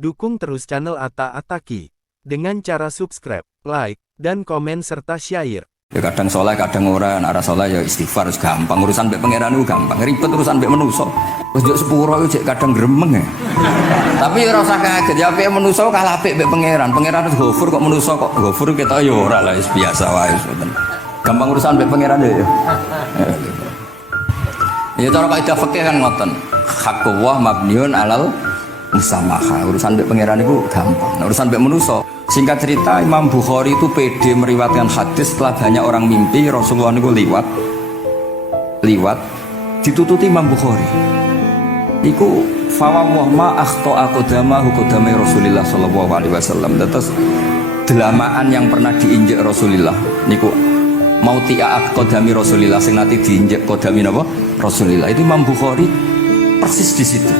Dukung terus channel Atta Ataki dengan cara subscribe, like, dan komen serta share. Ya kadang soleh, kadang ora, arah soleh ya istighfar gampang. Urusan mbek pangeran itu gampang. Ribet urusan mbek manusa. Wis yo sepuro yo kadang gremeng ya. Tapi ora usah kaget ya apik manusa kalah apik mbek pangeran. Pangeran wis Ghafur kok manusa kok Ghafur ketok yo ora lah wis biasa wae ngoten. Gampang urusan mbek pangeran ya. Ya cara kaidah fikih kan ngoten. Haqqullah mabniun alal musamaha. Urusan mbek pangeran itu gampang. Nah, urusan mbek manusa. Singkat cerita Imam Bukhari itu pede meriwayatkan hadis setelah banyak orang mimpi Rasulullah itu liwat ditututi Imam Bukhari. Iku fawwah ma akhta aqdamahu qadamai Rasulillah sallallahu alaihi wasallam. Terus delamaan yang pernah diinjek Rasulullah niku mautia aqdami Rasulillah sing nanti diinjek qadami napa Rasulillah. Itu Imam Bukhari persis di situ.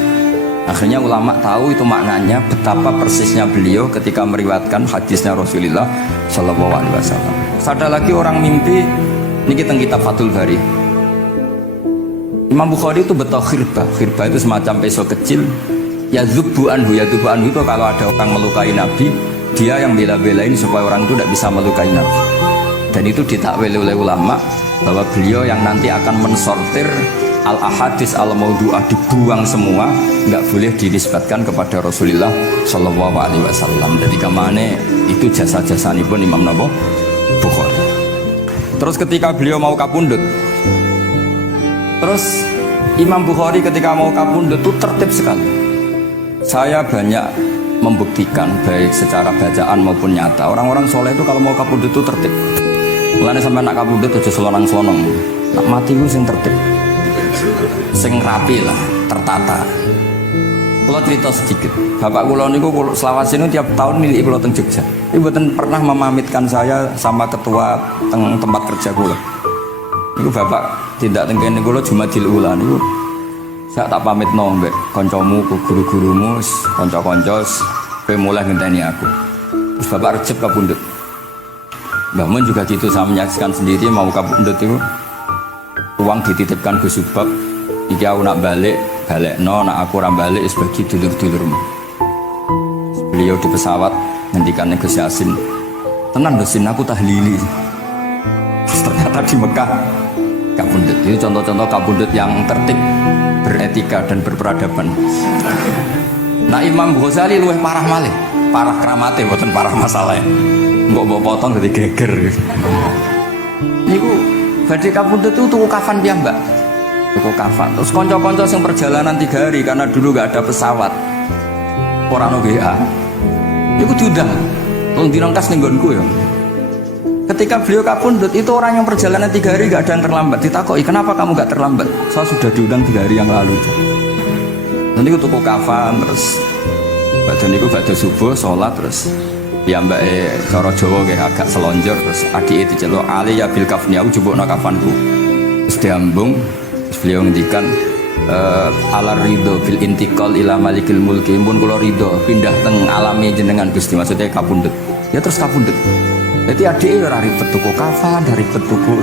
Akhirnya ulama tahu itu maknanya betapa persisnya beliau ketika meriwayatkan hadisnya Rasulullah Shallallahu Alaihi Wasallam. Ada lagi orang mimpi, ini kita kitab Fathul Bari. Imam Bukhari itu betul khirbah. Khirbah itu semacam peso kecil. Ya zubu anhu itu kalau ada orang melukai Nabi, dia yang bela-belain supaya orang itu tidak bisa melukai Nabi. Dan itu ditakwil oleh ulama bahwa beliau yang nanti akan mensortir al-ahadis al-maudu'ah, dibuang semua, nggak boleh dinisbatkan kepada Rasulullah Shallallahu Alaihi Wasallam. Jadi kemana itu jasa-jasa ini pun Imam Bukhari. Terus ketika beliau mau kapundut, terus Imam Bukhari ketika mau kapundut itu tertib sekali. Saya banyak membuktikan baik secara bacaan maupun nyata orang-orang soleh itu kalau mau kapundut itu tertib. Mulanya sampai nak kapundut aja selonang-selonong, nak mati itu yang tertib, sing rapi lah, tertata. Kalau cerita sedikit, bapak kula niku selawase niku tiap tahun milik kula teng Jogja. Ibu mboten pernah memamitkan saya sama ketua teng tempat kerja kula. Niku bapak tindak teng kene kula Jumadil Ula niku saya tak pamitno mbek kancamu, guru-gurumu, kanca-kanca kowe mulai ngenteni aku. Terus bapak recep kapundhut. Mbah Mun juga gitu, saya menyaksikan sendiri mau kapundhut itu uang dititipkan Gus Subab, iki aku nak balik no, nak aku ora balik wis bagi dulur-dulurmu. Beliau di pesawat ngendikan Gus Yasin, tenan Gusin aku tahlili. Terus ternyata di Mekah kapundhut. Ini contoh-contoh kapundhut yang tertib, beretika dan berperadaban. Nah Imam Ghazali luwih parah malih, parah kramate mboten parah masalahnya. Mbok potong dadi geger. Niku badhe kapundhut itu tuku kafan piyambak. Tuku kafan. Terus kanca-kanca sing perjalanan 3 hari karena dulu gak ada pesawat. Ora ono WA. Niku diundang. Tolong dirangkas ning nggonku ya. Ketika beliau kapundhut itu orang yang perjalanan 3 hari gak ada yang terlambat. Ditakoki, "Kenapa kamu gak terlambat?" "Saya sudah diundang 3 hari yang lalu." Nanti niku tuku kafan terus badhe subuh salat terus piyambake cara Jawa nggih agak selonjor terus adike diceluk ali ya bil kafni aku jupukno kafanku. Terus diambung terus beliau ngendikan ala ridho bil intiqal ila malikil mulki mun kula ridho pindah teng alami jenengan Gusti, maksudnya kapundhut. Ya terus kapundhut. Jadi adike ora ribet tuku kafan, ora ribet tuku.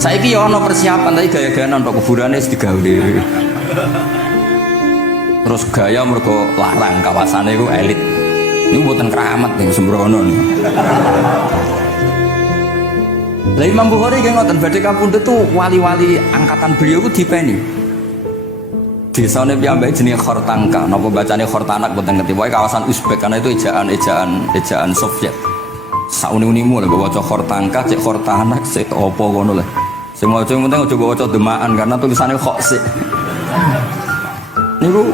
Saiki ya ana persiapan tapi gaya-gayaan untuk kuburane wis digawe dhewe. Terus gaya mergo larang kawasane iku elit. Ini buatan keramat nih sembrono nih. Lah Imam Bukhari kayak ngoten badhe kapundhut tuh wali-wali angkatan beliau ku dipeni. Desane piyambake jenenge Khortanka, napa bacane Khortanak mboten ngerti. Pokoke kawasan Uzbek karena itu ejaan Soviet. Sauni-unimu lho waca Khortanka, cek Khortanak, cek apa ngono lho. Sing maca penting aja waca demaan karena tulisannya kok sik. Niku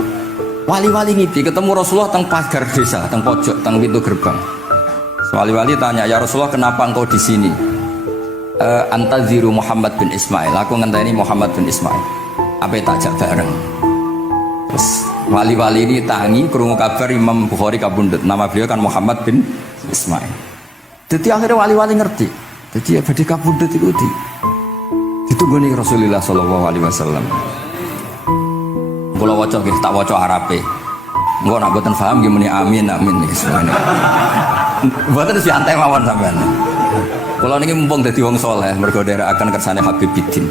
wali-wali ngipi ketemu Rasulullah teng pagar desa, teng pojok, teng pintu gerbang. Wali-wali tanya, "Ya Rasulullah, kenapa engkau di sini?" "Antaziru Muhammad bin Ismail." Aku ngenteni Muhammad bin Ismail. Apa tajak bareng. Terus wali-wali ini tangi krungu kabar Imam Bukhari kapundhut. Nama beliau kan Muhammad bin Ismail. Jadi akhirnya wali-wali ngerti. Jadi ya badhe kapundhut iku ditunggoni Rasulullah sallallahu alaihi wasallam. Kula waca nggih tak waca Arabe. Engko nek mboten paham nggih muni amin nggih semene. Mboten santai mawon sampean. Kula niki mumpung dadi wong saleh mergo nderekaken kersane Habib Bidin.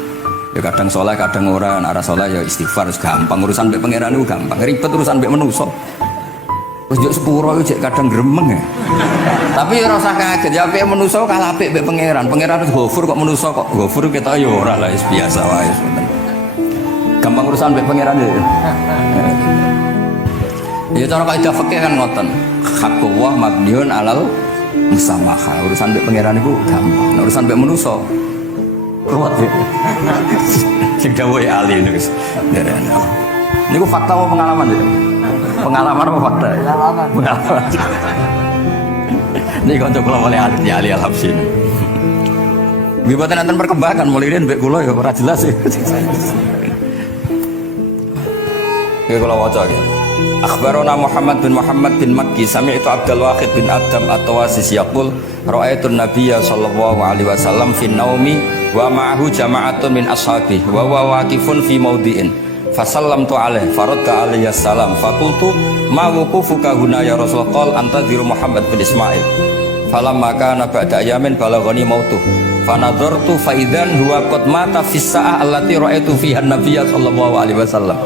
Ya kadang saleh kadang ora, nek ora saleh ya istighfar gampang. Urusan mbek pangeran niku gampang. Ribet urusan mbek manusa. Terus juk sepuro itu kadang gremeng ya. Tapi ora usah kaget, ya apik manusa kalah apik mbek pangeran. Pangeran itu Ghafur kok manusa kok Ghafur kita ya ora lah biasa wae. Gampang urusan mbek pangeran ya. Ya cara kaidah fikih kan ngoten. Haqqullah mabniun alal musamaha. Urusan mbek pangeran iku gampang. Urusan mbek manusa ruwet ya. Sing dawuhe ahli niku. Niku fakta apa pengalaman ya? Pengalaman apa fakta? Pengalaman. Ini kanca kula oleh ahli al-Habsyi. Nggih boten enten perkembangan mulai riyen mbek kula ya ora jelas ya. Nggih kula waca ya. Akhbarana Muhammad bin Makki sami'tu Abdul Wahid bin Adam at-Tawasis yaqul ra'aitu an-nabiyya sallallahu alaihi wasallam fi naumi wa ma'ahu jama'atun min ashabihi wa huwa waqifun fi mawdi'in fasallamtu alaihi faradda alayya salam faqultu ma wuqufuka huna ya Rasul qala antadhiru Muhammad bin Ismail falamma kana ba'da ayamin balaghani mautuh fanadhartu fa idzan huwa qad mata fi sa'ah allati ra'aitu fiha an-nabiyya sallallahu alaihi wasallam.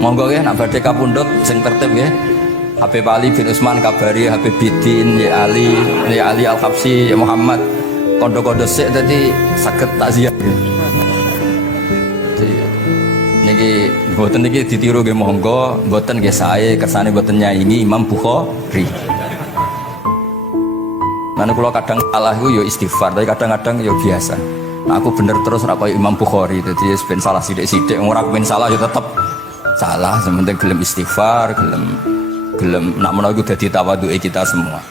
Monggo nggih nak badhe kapundhut sing tertib nggih. Habib Ali bin Utsman kabari Habib Bidin ya Ali Al-Habsyi ya Muhammad kondo-kondo sik dadi saged takziah. Niki mboten niki ditiru nggih monggo, mboten nggih sae kersane mboten nyaingi Imam Bukhari. Mana kula kadang salah iku ya istighfar, tapi kadang-kadang ya biasa. Nah, aku bener terus ora kaya Imam Bukhari, dadi wis ben salah sithik-sithik ora ben salah ya tetep salah, sementing gelem istighfar, gelem nak menawa iku dadi tawadhuke kita semua.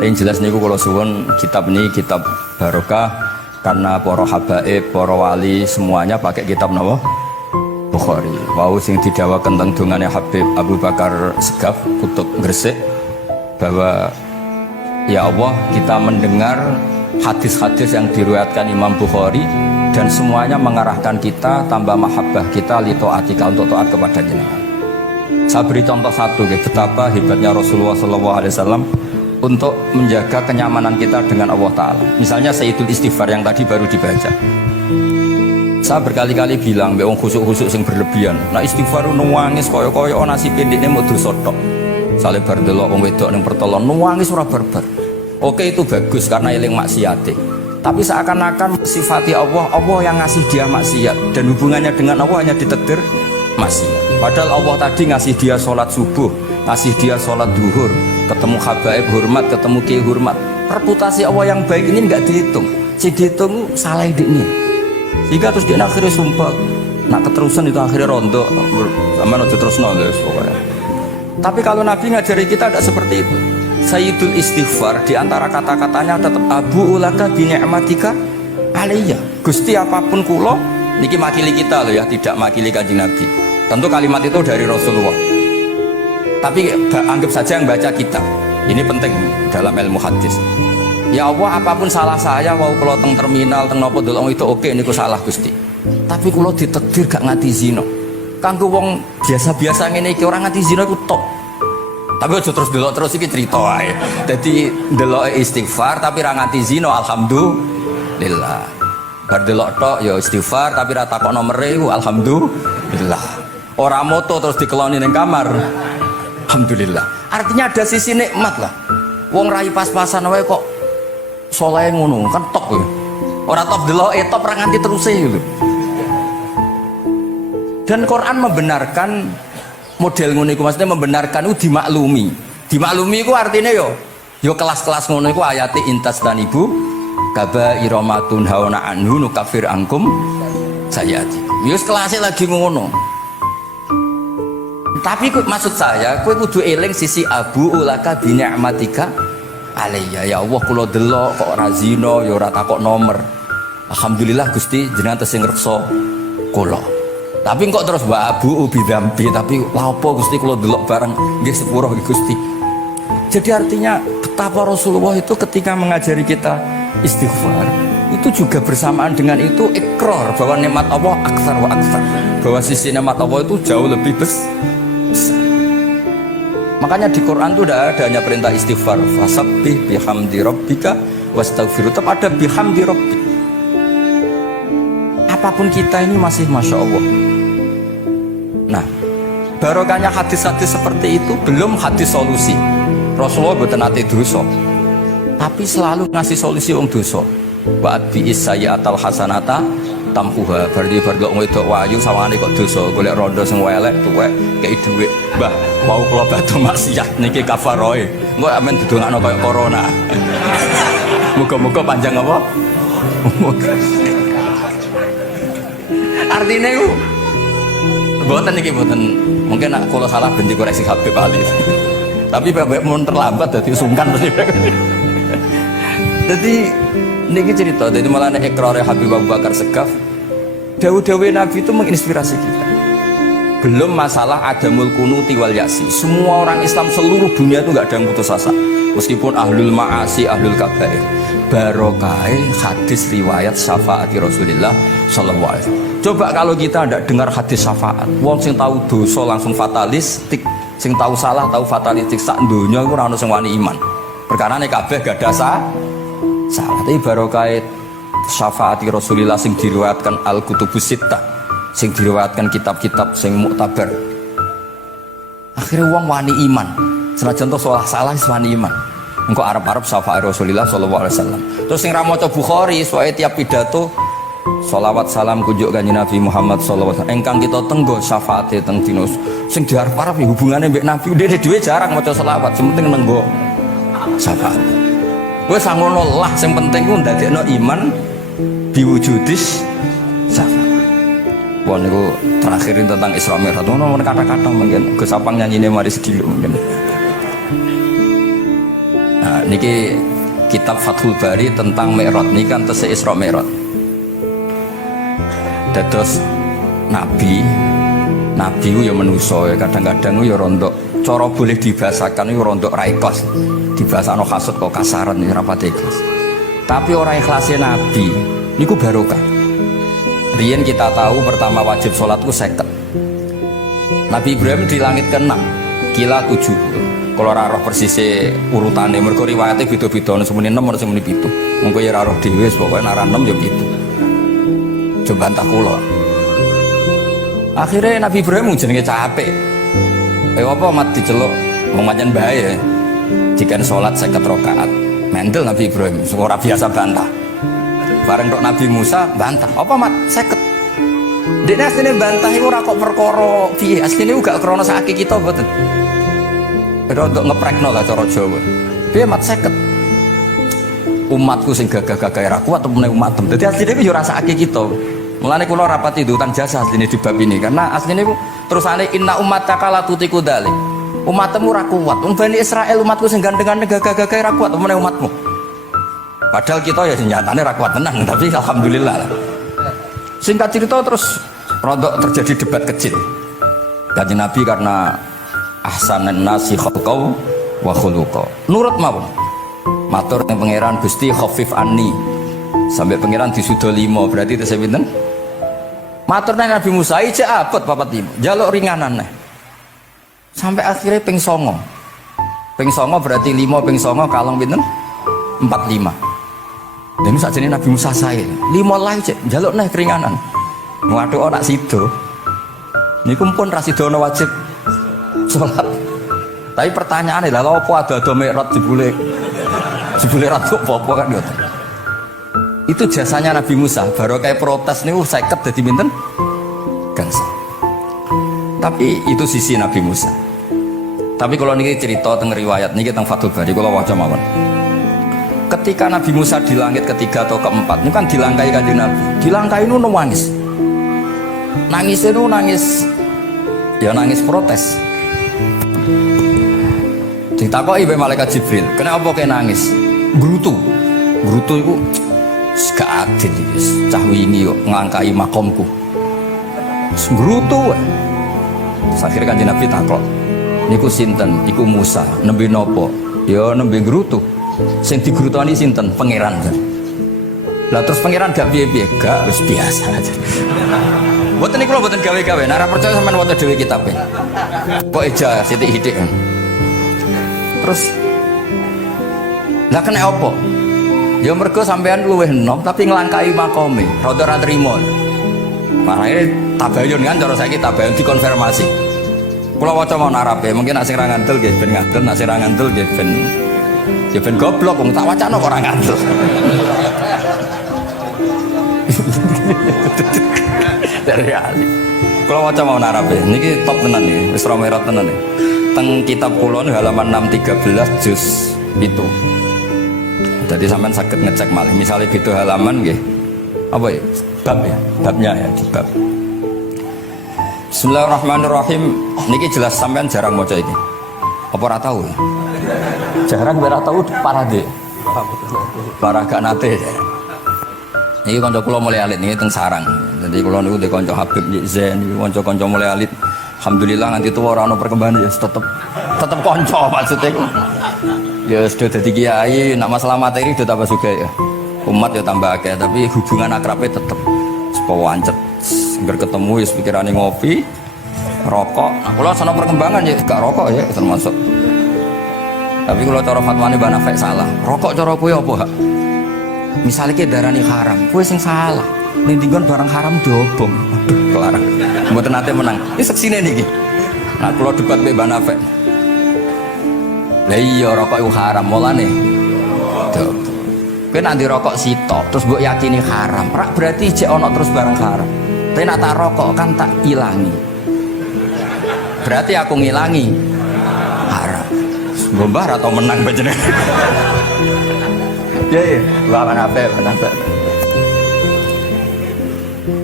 Yang jelas niku kula suwun kitab ini kitab barokah karena para habaib, para wali semuanya pakai kitab napa? Bukhari. Wau sing didhawaken teng dongane Habib Abu Bakar Segaf Kutub Gresik bahwa ya Allah kita mendengar hadis-hadis yang diriwayatkan Imam Bukhari dan semuanya mengarahkan kita tambah mahabbah kita li taatika untuk taat kepada jenengan. Saya beri contoh satu betapa hebatnya Rasulullah SAW untuk menjaga kenyamanan kita dengan Allah Ta'ala. Misalnya Sayyidul Istighfar yang tadi baru dibaca. Saya berkali-kali bilang wong khusuk-khusuk sing berlebihan. Nah istighfar nuwangis kaya-kaya ana nasi pendekne mau dosa tok. Sale bar delok wong wedok ning pertolon nuwangis ora barbar. Oke itu bagus karena eling maksiate. Tapi seakan-akan sifati Allah yang ngasih dia maksiat dan hubungannya dengan Allah hanya ditakdir maksiat. Padahal Allah tadi ngasih dia sholat subuh, ngasih dia sholat duhur, ketemu habaib hormat, ketemu kiai hormat. Reputasi Allah yang baik ini nggak dihitung. Si dihitung salah ini. Sehingga terus dia akhirnya sumpah. Nak keterusan itu akhirnya rondo. Sama nanti terus nulis pokoknya. Tapi kalau Nabi ngajari kita tidak seperti itu. Sayyidul Istighfar diantara kata-katanya tetap Abu ulaka bi ni'matika alayya. Gusti apapun kulo niki makili kita loh ya, tidak makili Kanjeng Nabi. Tentu kalimat itu dari Rasulullah. Tapi anggap saja yang baca kita. Ini penting dalam ilmu hadis. Ya Allah apapun salah saya mau kulo teng terminal teng nopo delok itu oke niku salah Gusti. Tapi kulo ditakdir gak nganti zina. Kanggo wong biasa-biasa ngene iki ora nganti zina iku top. Tapi aja terus delok terus iki cerita wae. Dadi delok istighfar tapi ra nganti zina alhamdulillah. Bar delok tok ya istighfar tapi ra takok nomere iku alhamdulillah. Ora moto terus dikeloni ning kamar. Alhamdulillah. Artinya ada sisi nikmat lah. Wong rai pas-pasan wae kok saleh ngono kan top ya. Ora top deloke top ra nganti teruse lho. Dan Quran membenarkan model ngono iku, maksudnya membenarkan itu dimaklumi. Dimaklumi iku artinya yo kelas-kelas ngono iku ayate intas dan ibu kaba iramatun hauna anhu nukafir angkum sayati. Yo kelasé lagi ngono. Tapi maksud saya kowe kudu eling sisi abu ulaka bi ni'matika alayya. Ya Allah kula delok kok ora zina ya ora takok nomor. Alhamdulillah Gusti jenengan tesih ngreksa kula. Tapi kok terus mbak abu ubi dampi tapi lapo Gusti kalau delok bareng nggih sepuro Gusti. Jadi artinya betapa Rasulullah itu ketika mengajari kita istighfar itu juga bersamaan dengan itu ikrar bahwa nikmat Allah aktsar wa aktsar, bahwa sisi nikmat Allah itu jauh lebih besar. Makanya di Quran itu tidak ada hanya perintah istighfar, fasabbih bihamdi rabbika wastaghfir, tetap ada bihamdi rabbik. Apapun kita ini masih masya Allah. Nah, barokahnya hadis-hadis seperti itu, belum hadis solusi. Rasulullah boten nate dosa, tapi selalu ngasih solusi wong dosa. Wa atbi'is sayyi'atal hasanata tampuha. Berarti bar kok wedok wayu sawangane kok dosa, golek rondo sing elek tuwek kei dhuwit. Mbah, wau kula badhe maksiat niki kafaroe. Engko amen didongakno kaya corona. Muga-muga panjang apa? Artinya itu boten niki boten, mungkin nak kalau salah ben dikoreksi Habib Ali. Tapi bapak mun terlambat dadi sungkan mesti. Jadi niki cerita, jadi malah nek ikrare Habib Abu Bakar Segaf, dawuh-dawuh Nabi itu menginspirasi kita. Belum masalah adamul kunuti wal yasi. Semua orang Islam seluruh dunia itu nggak ada yang putus asa. Meskipun ahlul ma'asi, ahlul kabair. Barokai hadis riwayat syafaati Rasulullah sallallahu alaihi wasallam. Coba kalau kita tidak dengar hadis syafaat, wong sing tahu dosa langsung fatalistik, sing tahu salah tahu fatalistik, sak donya iku ora ono sing wani iman. Perkara nek kabeh gak ada salah. Tapi barokai syafaati Rasulullah sing diriwayatkan Al-Kutubus Sittah, sing diriwayatkan kitab-kitab sing muktabar. Akhirnya wong wani iman. Senajan to salah wani iman. Engko arep-arep syafaat Rasulullah sallallahu alaihi wasallam. Terus sing ra maca Bukhari soe tiap pidato sholawat salam kunjuk kanjeng Nabi Muhammad sallallahu alaihi wasallam. Engkang kita tenggo syafaate teng dina sing diarep-arep hubungane mbek Nabi dhewe jarang maca selawat, sing penting nenggo syafaat. Wis ngono lah, sing penting ku ndadekno iman biwujudis syafaat. Wah niku terakhir tentang Isra Mi'raj. Ono kata-kata mungkin kesapang nyanyine mari sedilo mungkin. Nah, niki kitab Fathul Bari tentang Mi'raj niki kan tesih Isra Mi'raj. Dados nabi ku ya manusa ya kadang-kadang ya rondok cara boleh dibahasakan ya rondok ra ikhlas. Dibahasakno hasud kok kasaran ya rapate ikhlas. Tapi orang ikhlasnya nabi niku barokah. Riyen kita tahu pertama wajib sholat ku 50. Nabi Ibrahim di langit ke-6 kila 7. Kalau ora roh persise urutane mergo riwayate beda-beda ana semene 6 ana semene 7. Mengko ya ora roh dhewe pokoke nek ora 6 ya 7. Coba bantah kula. Akhirnya Nabi Ibrahim jenenge capek. Apa mat diceluk wong pancen bae. Jika sholat 50 rakaat. Mendel Nabi Ibrahim sing ora biasa bantah. Bareng tok Nabi Musa bantah. Apa mat 50? Dene asline bantah iku ora kok perkara piye. Asline gak krana sakake kita mboten. Pero untuk ngeprekno lah cara Jawa. Piye mat 50? Umatku sing gagah-gagah ra kuat temene umatem. Dadi asline iku ya rasake kita. Mulane kula rapati utang jasa asline di bab ini karena asline iku terusane inna ummataka la tutiku dzalik. Umatmu ora kuat. Wong Bani Israil umatku sing gandeng-gandeng gagah-gagah ra kuat temene umatmu. Padahal kita ya nyatane ra kuat tenan, tapi alhamdulillah. Singkat cerita terus rodok terjadi debat kecil. Kanjeng Nabi karena ahsanan nasi khalqau wa khuluqa. Nurut mawon. Matur ning pangeran Gusti khafif anni. Sampai pangeran disudo 5 berarti tesih pinten? Matur nang Nabi Musa ijek abot 45. Jaluk ringanan neh. Sampai akhirnya ping 9. Ping 9 berarti 5 ping 9 kalong pinten? 45. Dan sakjane Nabi Musa sae 5 lah cek njaluk neh keringanan. Waduh ora sida. Niku pun ra sida ana wajib salat. Tapi pertanyaane lha apa ada Mi'raj jebule ratu apa kan yo. Itu jasanya Nabi Musa, baru kayak protes niku 50 dadi pinten? Gangsa. Tapi itu sisi Nabi Musa. Tapi kalau niki cerita teng riwayat niki teng Fathul Bari kula waca mawon. Ketika Nabi Musa di langit ketiga atau keempat, ini kan dilangkai kanjeng Nabi. Dilangkai itu nangis. Nangis itu nangis, ya nangis protes. Ditakoki mbek malaikat Jibril, kenapa kayak nangis? Grutu itu gak adil iki. Cah wingi kok ngangkai makomku. Grutu. Akhirnya kanjeng Nabi takok, niku sinten? Iku Musa. Nembe nopo? Ya nembe grutu. Sing digrutoni sinten? Pangeran. Lah terus pangeran gak piye-piye, gak wis biasa aja. Mboten niku mboten gawe-gawe, nek ora percaya sampean waca dhewe kitabe. Kok eja sithik-sithik. Terus lah kena apa? Ya mergo sampean luwih enom tapi nglangkai makome, rada ora trimo. Makane tabayun kan cara saiki tabayun dikonfirmasi. Kula waca mau narape, mungkin asing ra ngandel nggih ben ngandel, nek sing ra ngandel nggih ben ya ben goblok wong tak wacana kok ora ngandel. Dari ali. Kula waca mau narape, niki top tenan niki, wis romerot tenan niki. Teng kitab kula halaman 613 juz itu. Jadi sampean saged ngecek malih, misalnya gitu halaman nggih. Apa ya? Bab ya, babnya ya di bab. Bismillahirrahmanirrahim. Niki jelas sampean jarang maca iki. Apa ora tahu? Jarang ora tahu parah deh. Parah gak nate. Niki kanca kula mulai alit niki teng sarang. Jadi kula niku de kanca Habib Zen niku kanca-kanca mulai alit. Alhamdulillah nganti tuwa ora ono perkembangan ya tetep kanca maksudnya. Ya sudah dadi kiai, nak masalah materi udah tambah juga ya. Umat ya tambah akeh, tapi hubungan akrabnya tetep sepawancet. Ngger ketemu ya pikirane ngopi, rokok. Nah, kula sana perkembangan ya gak rokok ya termasuk. Tapi kalau cara fatwane Mbah Nafek salah. Rokok cara kowe apa, Hak? Misale ki darani haram, kowe sing salah. Ning dinggon barang haram diobong. Aduh, kelarang. Mboten nate menang. Iki seksine niki. Nah, kula debat mbek Mbah Nafek. Lah iya rokok itu haram mulane. Tuh. Kowe nek ndek rokok sitok terus mbok yakini haram, rak berarti jek ana terus barang haram. Tapi nek tak rokok kan tak ilangi. Berarti aku ngilangi haram. Gombah atau menang panjenengan. Ya, lawan apa?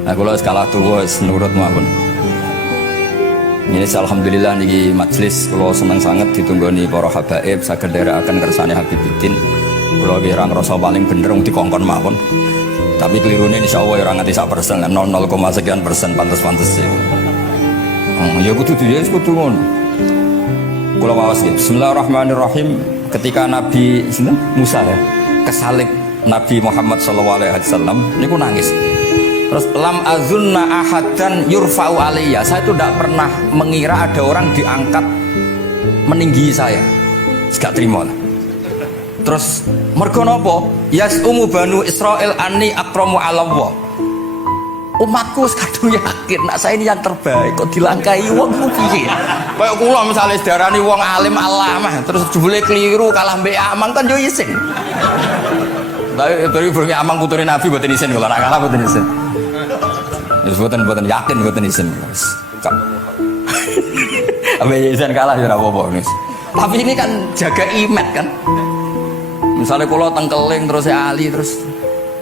Nah, kalau skala tuwa wis nurut mawon. Ini alhamdulillah niki majelis kula seneng sangat ditunggoni para habaib saged nderekaken kersane Habibuddin. Kula kira ngrasa paling bener wong dikongkon mawon. Tapi kelirune insyaallah ya ora nganti 1%, 0,, sekian persen pantes-pantes. Ya kudu ya kudu ngono. Kula waos nggih. Bismillahirrahmanirrahim. Ketika Nabi Musa ya kesalib Nabi Muhammad sallallahu alaihi wasallam niku nangis. Terus lam azunna ahadan yurfa'u alayya. Saya itu tidak pernah mengira ada orang diangkat meninggi saya. Gak terima lah. Terus mergo napa? Yasumu banu Israil anni akramu 'ala Allah. Umatku kadung yakin nak saya ini yang terbaik kok dilangkai wong ku piye? Kayak kula misale sedarani wong alim alamah terus jebule keliru kalah mbek amang kan yo isin. Tapi burung amang putune Nabi mboten isin kula nak kalah mboten isin. Ya buatan yakin buatan isin. Apa isin kalah ya apa-apa nis. Tapi ini kan jaga imet kan. Misalnya kalau tengkeling terus saya ali terus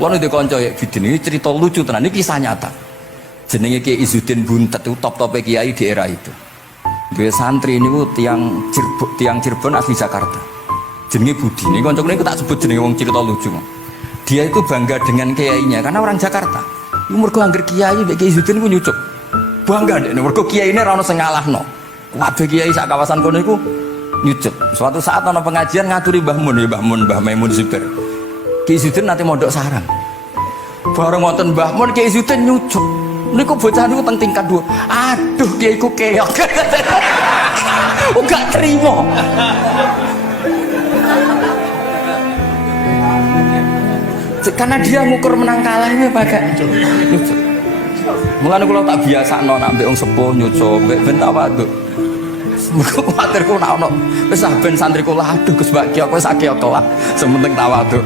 wong ndek kanca ya bidin ini cerita lucu tenan ini kisah nyata. Jenenge Kiai Izzuddin Buntet itu top-top kiai di era itu. Dua santri niku tiang Cirebon asli Jakarta. Jenenge Budi. Ini kanca niku tak sebut jenenge wong cerita lucu. Dia itu bangga dengan kiainya karena orang Jakarta. Iku mergo anggere kiai mbek Kiai Izzuddin ku nyucuk. Bangga nek mergo kiyaine ora ono sing ngalahno. Kabeh kiai sak kawasan kono iku nyucuk. Suatu saat ana pengajian ngaturi Mbah Mun, Mbah Maimun Zubair. Kiai Izzuddin nate mondok sarang. Bareng wonten Mbah Mun Kiai Izzuddin nyucuk. Niku bocah niku teng tingkat 2. Aduh kiai ku keok. Enggak terima. Karena dia ngukur menang kalahnya pakai nyucuk. Mulane kula tak biasakno nak mbek wong sepuh nyucuk, mbek ben tawaduk. Mergo kuwatirku nak ono wis ben santri kula aduh Gus Baki kok sakit kelas, sementing tawaduk.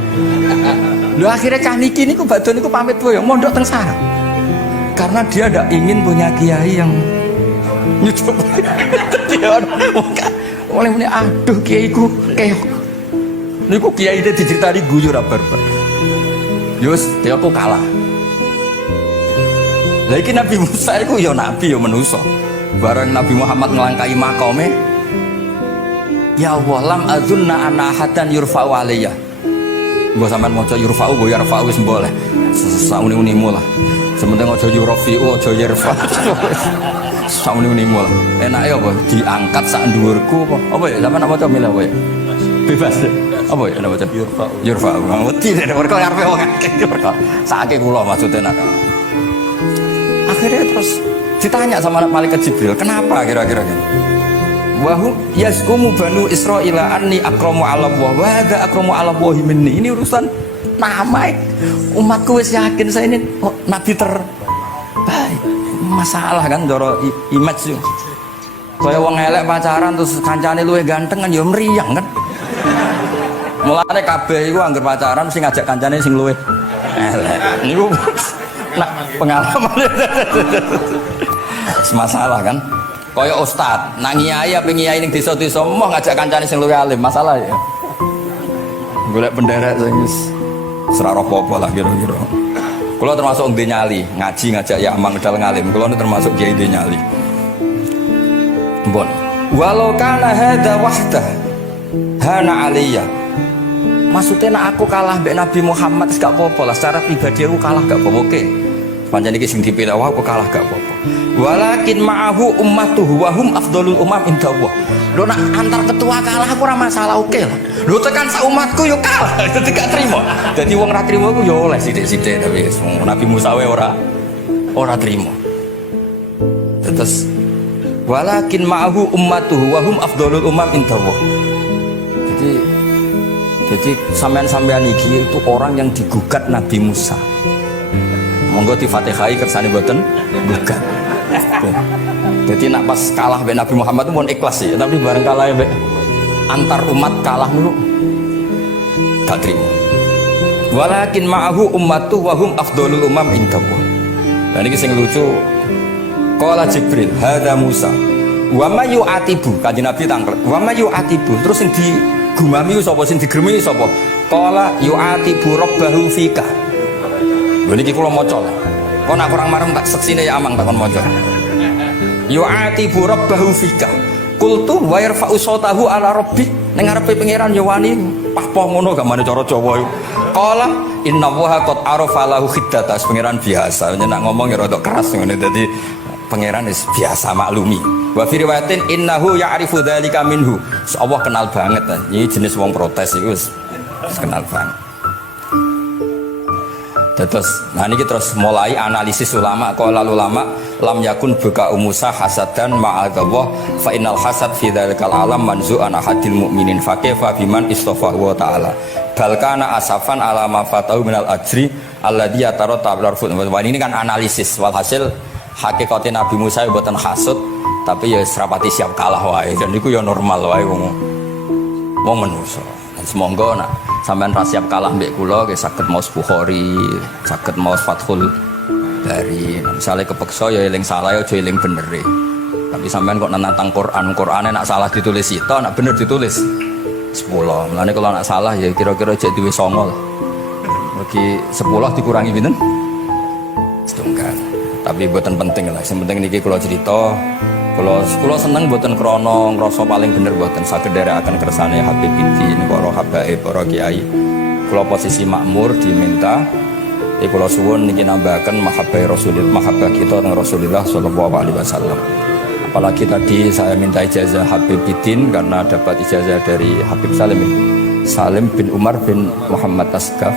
Lho akhirnya cah niki niku badhe niku pamit wae mondok teng sarang. Karena dia ndak ingin punya kiai yang nyucuk. Dia oleh muni aduh kiaiku keok. Niku kiai itu diceritani guyu ra barbar. Yus, dia aku kalah. Lagi Nabi Musa itu ya Nabi ya manusia. Bareng Nabi Muhammad ngelangkai makome. Ya Allah, lam azunna ana hadan yurfa'u alayya. Gua sampean maca yurfa'u go yarfa'u wis boleh. Sauni-unimu lah. Sementing aja yurfi'u aja yarfa'. Sauni-unimu lah. Enake apa? Diangkat sak dhuwurku apa? Apa ya? Sampean maca milih apa ya? Bebas. Apa ya nama macam Yurfa wedi nek mergo arepe wong akeh mergo sakake kula maksudnya nak. Akhirnya terus ditanya sama malaikat Jibril, kenapa kira-kira gitu? Wahu yazkumu banu Israil anni akramu 'ala Allah wa hadza akramu 'ala Allah minni. Ini urusan nama umatku wis yakin saya ini nabi terbaik. Masalah kan cara image. Kaya wong elek pacaran terus kancane luwih ganteng kan ya mriyang kan. Mulane kabeh iku anggere pacaran mesti ngajak kancane sing luwih elek. Niku nah pengalaman. Masalah kan. Kaya ustad, nang kiai apa kiai ning desa-desa mau ngajak kancane sing luwih alim, masalah ya. Golek penderek sing wis ora apa-apa lah kira-kira. Kula termasuk ndek nyali, ngaji ngajak ya amang medal ngalim. Kula termasuk kiai ndek nyali. Bon. Walau kana hadza wahda hana aliyya. Maksudnya nak aku kalah mbek Nabi Muhammad gak apa-apa lah, secara pribadi aku kalah gak apa-apa. Oke. Pancen iki sing dipilih aku kalah gak apa-apa. Walakin ma'ahu ummatuhu wa hum afdhalul umam indallah. Lho nak antar ketua kalah aku ora masalah oke lah. Lho tekan sak umatku yo kalah, dadi gak trimo. Dadi wong ora trimo iku yo oleh sithik-sithik tapi Nabi Musa wae ora trimo. Terus walakin ma'ahu ummatuhu wa hum afdhalul umam indallah. Jadi sampean-sampean iki itu orang yang digugat Nabi Musa. Monggo di Fatihai kersane mboten gugat. Jadi nak pas kalah mbek Nabi Muhammad itu pun ikhlas sih, tapi bareng kalah mbek antar umat kalah niku gak trimo. Walakin ma'ahu ummatu wa hum afdhalul umam indallah. Dan iki sing lucu. Qala Jibril, hadza Musa. Wa ma yu'atibu, kanjeng Nabi tanglet. Wa ma yu'atibu, terus sing digumami sapa, sing digremi sapa? Qala yu'atibu rabbahu fika. Lha niki kula maca. Kok nak kurang marem tak seksine ya amang tak kon maca. Yu'atibu rabbahu fika. Qultu wa yarfa'u sautahu ala rabbi. Ning ngarepe pangeran ya wani pahpoh ngono gak mane cara Jawa iku. Qala inna waha qad arafa lahu khiddata. Pangeran biasa nyenak ngomong ya rada keras ngene dadi pangeran is biasa maklumi. Wa fi riwayatin innahu ya'rifu dzalika minhu. Allah kenal banget. Ini jenis wong protes iku wis kenal banget. Terus, nah ini terus mulai analisis ulama. Qala ulama lam yakun buka Musa hasadan ma'adallah fa innal hasad fi dzalikal alam manzu'an ahadil mu'minin fa kaifa biman istafa wa ta'ala bal kana asafan ala ma fatahu minal ajri alladhi yatarata bil arfud. Ini kan analisis walhasil hakikate Nabi Musa mboten hasud tapi ya serapati siap kalah wae. Dan niku ya normal wae wong manusa. Semoga nak sampean ra siap kalah mbek kula nggih saged maos Bukhari, saged maos Fathul Bari. Misale kepeksa ya eling salah ya aja eling bener. Tapi sampean kok nentang Qur'ane nak salah ditulis sito, nak bener ditulis 10. Mulane kalau nak salah ya kira-kira jek duwe 9 lah. Mergi 10 dikurangi pinten? Setunggal. Tapi mboten penting lah. Sing penting niki kula cerita. Kula seneng mboten krana ngrasa paling bener mboten saged nderekaken kersane Habib Bidin para habaib para kiai. Kula posisi makmur diminta kula suwun niki nambahaken mahabbah Rasulullah, mahabbah kita dengan Rasulullah sallallahu alaihi wasallam. Apalagi tadi saya minta ijazah Habib Bidin karena dapat ijazah dari Habib Salim bin Umar bin Muhammad Asgaf.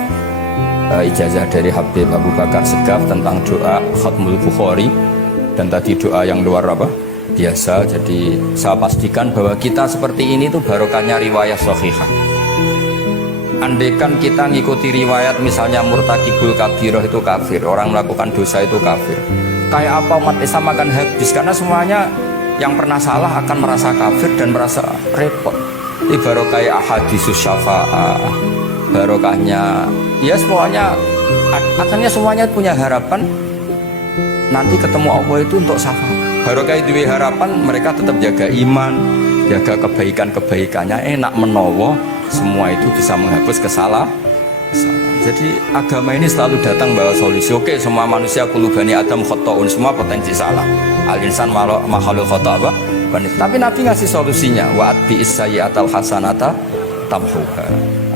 Ijazah dari Habib Abu Bakar Segaf tentang doa Khatmul Bukhari dan tadi doa yang luar biasa. Jadi saya pastikan bahwa kita seperti ini tuh barokahnya riwayat sahihah. Andaikan kita ngikuti riwayat misalnya murtakibul kabirah itu kafir, orang melakukan dosa itu kafir, kayak apa umat Islam akan habis karena semuanya yang pernah salah akan merasa kafir dan merasa repot. Ini barokah ahadisus syafa'ah, barokahnya ya semuanya akhirnya semuanya punya harapan nanti ketemu Allah itu untuk syafaat. Barokah itu harapan mereka tetap jaga iman, jaga kebaikannya, enak menowo semua itu bisa menghapus kesalahan. Jadi agama ini selalu datang bawa solusi. Oke, semua manusia kulubani Adam khotoun, semua potensi salah. Al-insan makhluk khoto apa? Tapi Nabi ngasih solusinya. Wa atbi isayyatal hasanata tamhuha.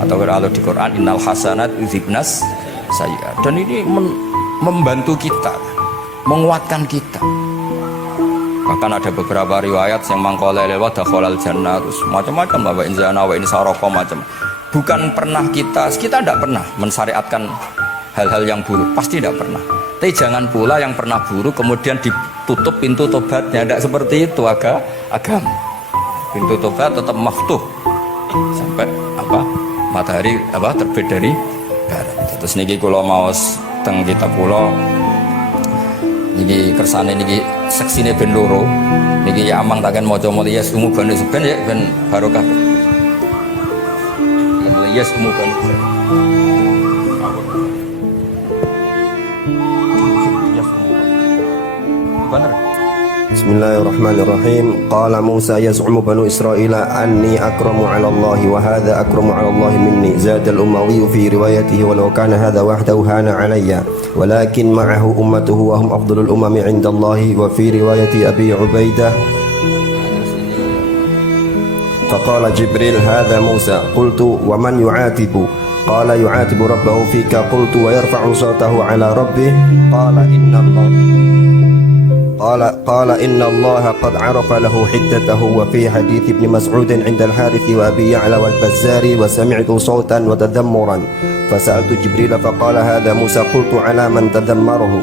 Atau kalau di Quran innal hasanat yudhibnas sayyi'at. Dan ini membantu kita, menguatkan kita. Bahkan ada beberapa riwayat yang mangkola lewat dakhalal jannah terus macam-macam bahwa inzana wa insaroko macam. Bukan pernah kita tidak pernah mensyariatkan hal-hal yang buruk, pasti tidak pernah. Tapi jangan pula yang pernah buruk kemudian ditutup pintu tobatnya, tidak seperti itu agama. Pintu tobat tetap maftuh sampai matahari terbit dari barat. Terus niki kula maos teng kitab kula Niki kersane niki seksine ben loro. Niki ya amang takkan maca mulya sumu banu seben ya ben barokah. Mulya sumu banu. Benar. Bismillahirrahmanirrahim. Qala Musa yaz'umu banu Israila anni akramu 'ala Allah wa hadha akramu 'ala Allah minni. Zada al-Umawi fi riwayatihi walau kana hadha wahdahu hana 'alayya walakin ma'ahu ummatuhu wa hum afdalul umami 'inda Allah. Wa fi riwayati Abi Ubaidah faqala Jibril hadha Musa qultu wa man yu'atibu qala yu'atibu rabbahu fika qultu wa yarfa'u sawtahu 'ala rabbih qala inna Allah قال إن الله قد عرف له حدته. وفي حديث ابن مسعود عند الحارث وأبي يعلى والبزار وسمعت صوتا وتذمرا فسألت جبريل فقال هذا موسى قلت على من تذمره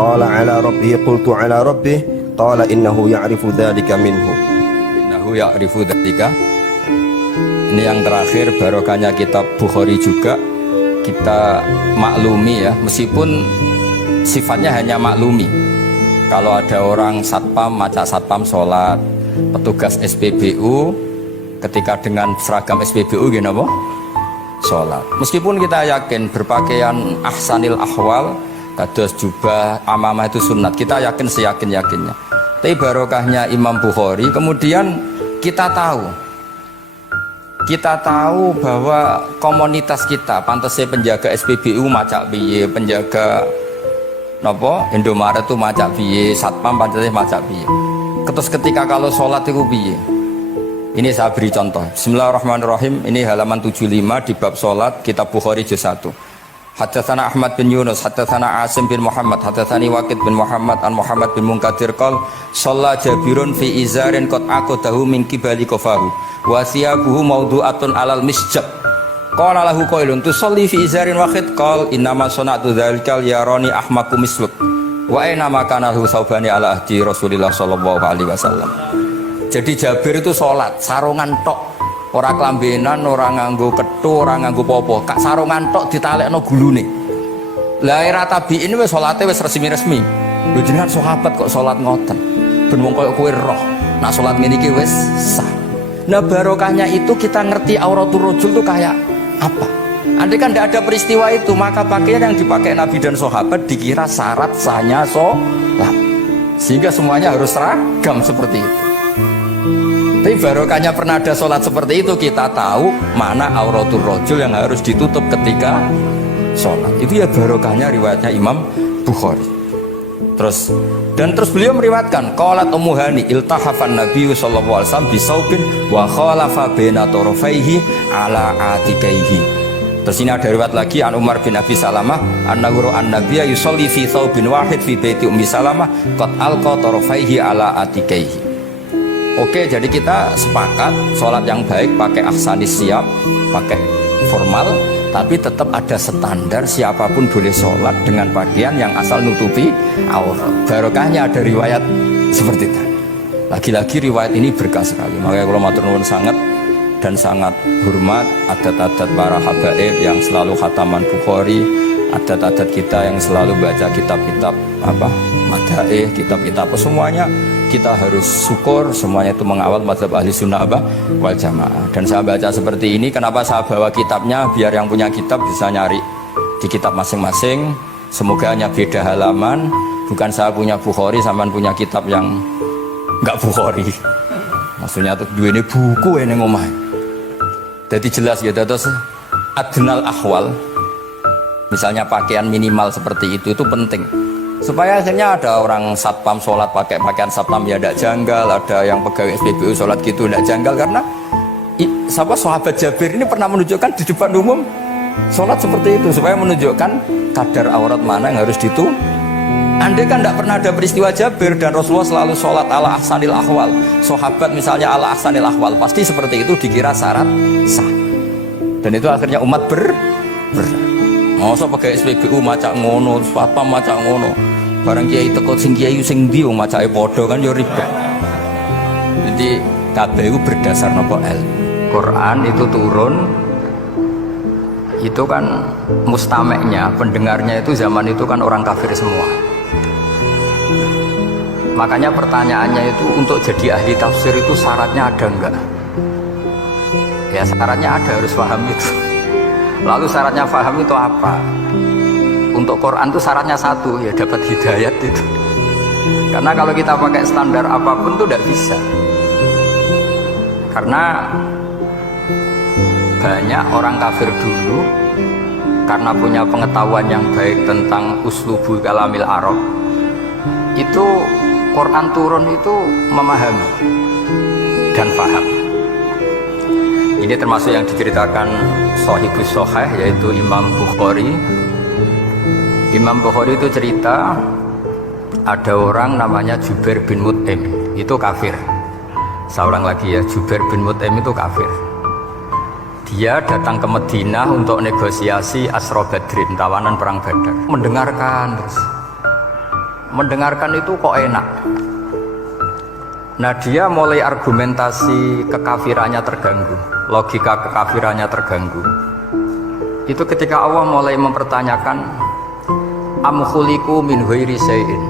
قال على ربه قلت على ربه قال إنه يعرف ذلك منه. Innahu ya'rifu dzalika. Ini yang terakhir barokahnya kitab Bukhari juga kita maklumi ya, meskipun sifatnya hanya maklumi. Kalau ada orang satpam, maca satpam sholat, petugas SPBU ketika dengan seragam SPBU gini apa? Sholat. Meskipun kita yakin berpakaian ahsanil ahwal, kados jubah, amamah itu sunat, kita yakin seyakin-yakinnya. Tapi barokahnya Imam Bukhari, kemudian kita tahu bahwa komunitas kita, pantasnya penjaga SPBU maca piye, penjaga napa Indomaret itu macak piye, satpam pancete macak piye. Terus ketika kalau sholat itu piye? Ini saya beri contoh. Bismillahirrahmanirrahim. Ini halaman 75 di bab sholat kitab Bukhari juz 1. Haddatsana Ahmad bin Yunus, haddatsana Asim bin Muhammad, haddatsani Waqid bin Muhammad an Muhammad bin Munkadir qol shalla Jabirun fi izarin qad aqadahu min qibali qafahu wa thiyabuhu mawdu'atun alal misjab. Qala lahu qailun tusalli fi izarin wahid qal innama sana'tu dzalikal yarani ahmaku misluk wa aina ma kana lahu saubani ala ahdi Rasulillah sallallahu alaihi wasallam. Jadi Jabir itu salat sarungan tok, ora klambenan, ora nganggo kethu, ora nganggo popo, kak sarungan tok ditalekno gulune. Lah era tabi'in wis salate wis resmi-resmi. Lho jenengan sahabat kok salat ngoten. Ben wong koyo kowe roh, nak salat ngene iki wis sah. Nah barokahnya itu kita ngerti auratul rajul itu kayak apa? Andai kan tidak ada peristiwa itu, maka pakaian yang dipakai Nabi dan sahabat dikira syarat sahnya sholat, sehingga semuanya harus seragam seperti itu. Tapi barokahnya pernah ada sholat seperti itu, kita tahu mana auratul rajul yang harus ditutup ketika sholat. Itu ya barokahnya riwayatnya Imam Bukhari. Terus beliau meriwayatkan qalat Ummu Hani iltahafan Nabi sallallahu alaihi wasallam bisaubin wa khalafa baina tarafaihi ala atikaihi. Terus ini ada riwayat lagi an Umar bin Abi Salamah annahu an-nabiyya yusalli fi thawbin wahid fi baiti Ummi Salamah qad alqa tarafaihi ala atikaihi. Oke, jadi kita sepakat sholat yang baik pakai ahsanis siap, pakai formal, tapi tetap ada standar siapapun boleh sholat dengan pakaian yang asal nutupi aurat. Barokahnya ada riwayat seperti itu. Lagi-lagi riwayat ini berkah sekali. Makanya kalau matur nuwun sangat dan sangat hormat adat-adat para habaib yang selalu khataman Bukhari, adat-adat kita yang selalu baca kitab-kitab madaih, kitab-kitab semuanya kita harus syukur, semuanya itu mengawal mazhab ahli sunnah wal jamaah. Dan saya baca seperti ini, kenapa saya bawa kitabnya, biar yang punya kitab bisa nyari di kitab masing-masing. Semoga hanya beda halaman, bukan saya punya Bukhari sampean punya kitab yang enggak Bukhari. Maksudnya tuh dua ini buku ini ngomah. Jadi jelas ya, terus adnal ahwal, misalnya pakaian minimal seperti itu penting. Supaya akhirnya ada orang satpam sholat pakai pakaian satpam ya tidak janggal, ada yang pegawai SPBU sholat gitu tidak janggal, karena sahabat Jabir ini pernah menunjukkan di depan umum sholat seperti itu supaya menunjukkan kadar aurat mana yang harus Andai kan tidak pernah ada peristiwa Jabir dan Rasulullah selalu sholat ala ahsanil ahwal, sahabat misalnya ala ahsanil ahwal, pasti seperti itu dikira syarat sah. Dan itu akhirnya umat masa pakai SPBU macak ngono, satpam macak ngono. Barang kiai teko sing kiai sing ndi wong macake padha kan ya ribet. Jadi kabeh iku berdasar napa ilmu. Quran itu turun itu kan mustameknya, pendengarnya itu zaman itu kan orang kafir semua. Makanya pertanyaannya itu untuk jadi ahli tafsir itu syaratnya ada enggak? Ya syaratnya ada, harus paham itu. Lalu syaratnya paham itu apa? Untuk Quran itu syaratnya satu, ya dapat hidayat itu. Karena kalau kita pakai standar apapun itu tidak bisa. Karena banyak orang kafir dulu karena punya pengetahuan yang baik tentang uslubul kalamil Arab, itu Quran turun itu memahami dan paham. Ini termasuk yang diceritakan Shahihus Shahih, yaitu Imam Bukhari. Imam Bukhari itu cerita ada orang namanya Jubair bin Mut'im, itu kafir. Seorang lagi ya, Jubair bin Mut'im itu kafir. Dia datang ke Madinah untuk negosiasi Asra Badrin, tawanan perang Badar. Mendengarkan terus. Mendengarkan itu kok enak. Nah dia mulai argumentasi kekafirannya terganggu, logika kekafirannya terganggu. Itu ketika Allah mulai mempertanyakan am khuliqu min ghairi syai'in.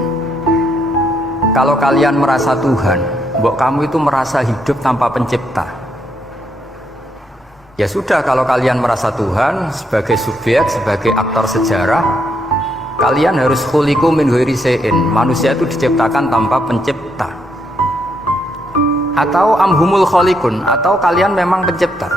Kalau kalian merasa Tuhan, mbok kamu itu merasa hidup tanpa pencipta. Ya sudah, kalau kalian merasa Tuhan sebagai subjek, sebagai aktor sejarah, kalian harus khuliqu min ghairi syai'in. Manusia itu diciptakan tanpa pencipta. Atau amhumul khaliqun, atau kalian memang pencipta.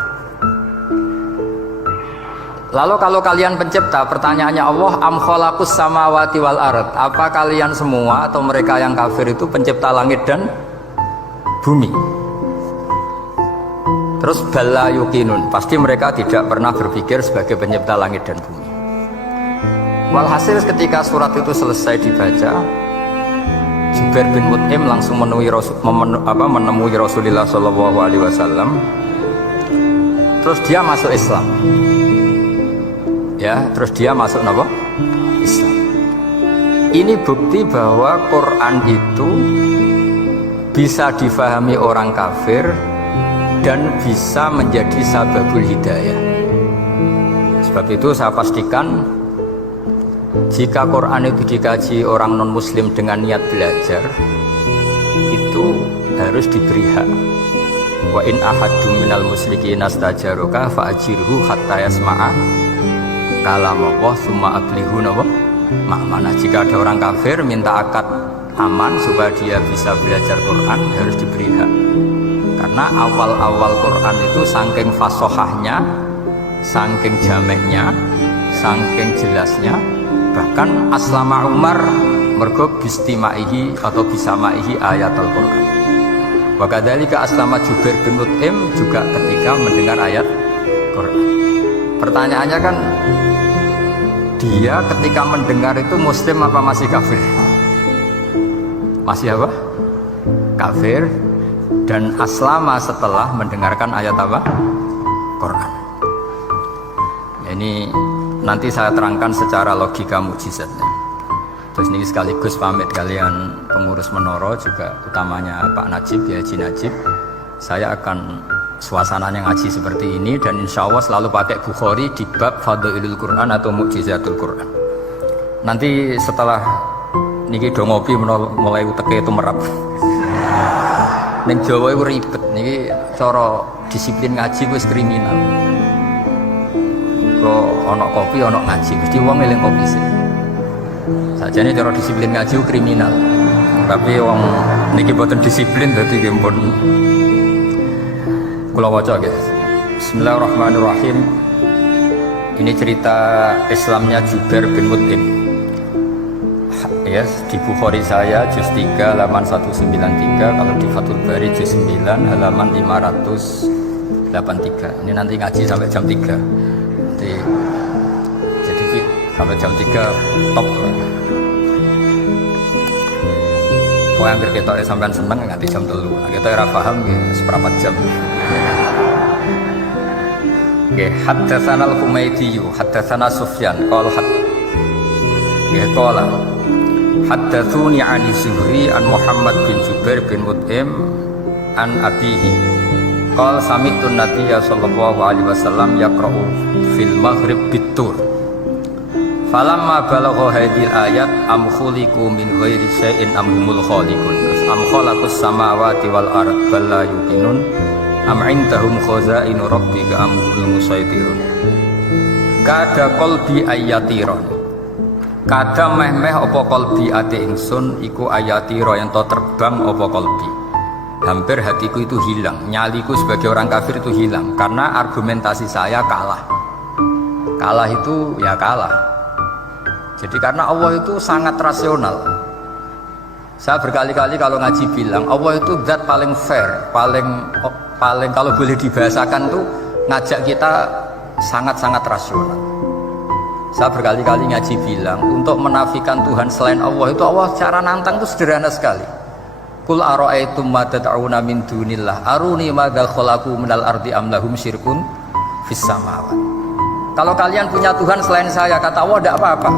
Lalu kalau kalian pencipta, pertanyaannya Allah, am khalaqus samawati wal ard, apa kalian semua atau mereka yang kafir itu pencipta langit dan bumi? Terus bala yuqinun, pasti mereka tidak pernah berpikir sebagai pencipta langit dan bumi. Walhasil ketika surat itu selesai dibaca, Jubair bin Mut'im langsung menemui Rasulullah SAW. Terus dia masuk Islam. Ya, terus dia masuk apa? Islam. Ini bukti bahwa Quran itu bisa difahami orang kafir dan bisa menjadi sababul hidayah. Sebab itu saya pastikan jika Quran itu dikaji orang non-muslim dengan niat belajar, itu harus diberi hak. Wa in ahadum minal musyrikin astajaroka fa'ajirhu hatta yasma'a kalam Allah summa ablihu ma'mana. Jika ada orang kafir minta akad aman supaya dia bisa belajar Quran, harus diberi hak. Karena awal-awal Quran itu saking fasohahnya, saking jameknya, saking jelasnya, bahkan aslama Umar mergo bistimaihi atau bisamaihi ayat Al-Quran. Wa kadzalika aslama Jubair bin Mut'im juga ketika mendengar ayat Quran. Pertanyaannya kan, dia ketika mendengar itu muslim apa masih kafir? Masih apa? Kafir. Dan aslama setelah mendengarkan ayat apa? Quran. Ini nanti saya terangkan secara logika mukjizatnya. Terus ini sekaligus pamit kalian pengurus Menara, juga utamanya Pak Najib, ya Haji Najib. Saya akan suasananya ngaji seperti ini, dan insya Allah selalu pakai Bukhari di bab Fadhailul Quran atau Mukjizatul Quran. Nanti setelah niki do ngopi mulai uteke itu merap. Ning Jawa itu ribet, niki cara disiplin ngaji wis kriminal. Kok ana kopi ana ngaji, mesti wong eling kopi sih. Sajane cara disiplin ngaji kriminal. Tapi wong niki boten disiplin dadi nggih pun kula waca nggih. Bismillahirrahmanirrahim. Ini cerita Islamnya Jubair bin Mut'im. Ya, di Bukhari saya juz 3 halaman 193, kalau di Fathul Bari juz 9 halaman 583. Ini nanti ngaji sampai jam 3. Nanti jadi sampai jam 3 top. Pokoknya yang kita sampean seneng nganti jam 3. Nah, kita ora paham nggih seperempat jam. Nggih, haddatsana al-Humaydi, haddatsana Sufyan, qala nggih qala haddatsuni 'ani Zuhri an Muhammad bin Jubair bin Mut'im an abihi qala sami'tu an-nabiyya sallallahu alaihi wasallam yaqra'u fil maghrib bit-tur Falamma balagha hadhil ayat am khuliqu min ghairi syai'in am humul khaliqun am khalaqus samawati wal ard bal la yuqinun am indahum khazainu rabbika am humul musaytirun. Kada qalbi ayatiron, kada meh-meh apa qalbi ate ingsun iku ayatira yang to terbang apa qalbi. Hampir hatiku itu hilang, nyaliku sebagai orang kafir itu hilang karena argumentasi saya kalah. Kalah itu ya kalah. Jadi karena Allah itu sangat rasional. Saya berkali-kali kalau ngaji bilang Allah itu zat paling fair, paling kalau boleh dibahasakan tuh ngajak kita sangat-sangat rasional. Saya berkali-kali ngaji bilang untuk menafikan Tuhan selain Allah itu Allah cara nantang itu sederhana sekali. Qul ara'aytum ma tad'una min dunillah aruni madza khalaqu minal ardi am lahum syirkun fis samawati. Kalau kalian punya Tuhan selain saya, kata Allah, tidak apa-apa.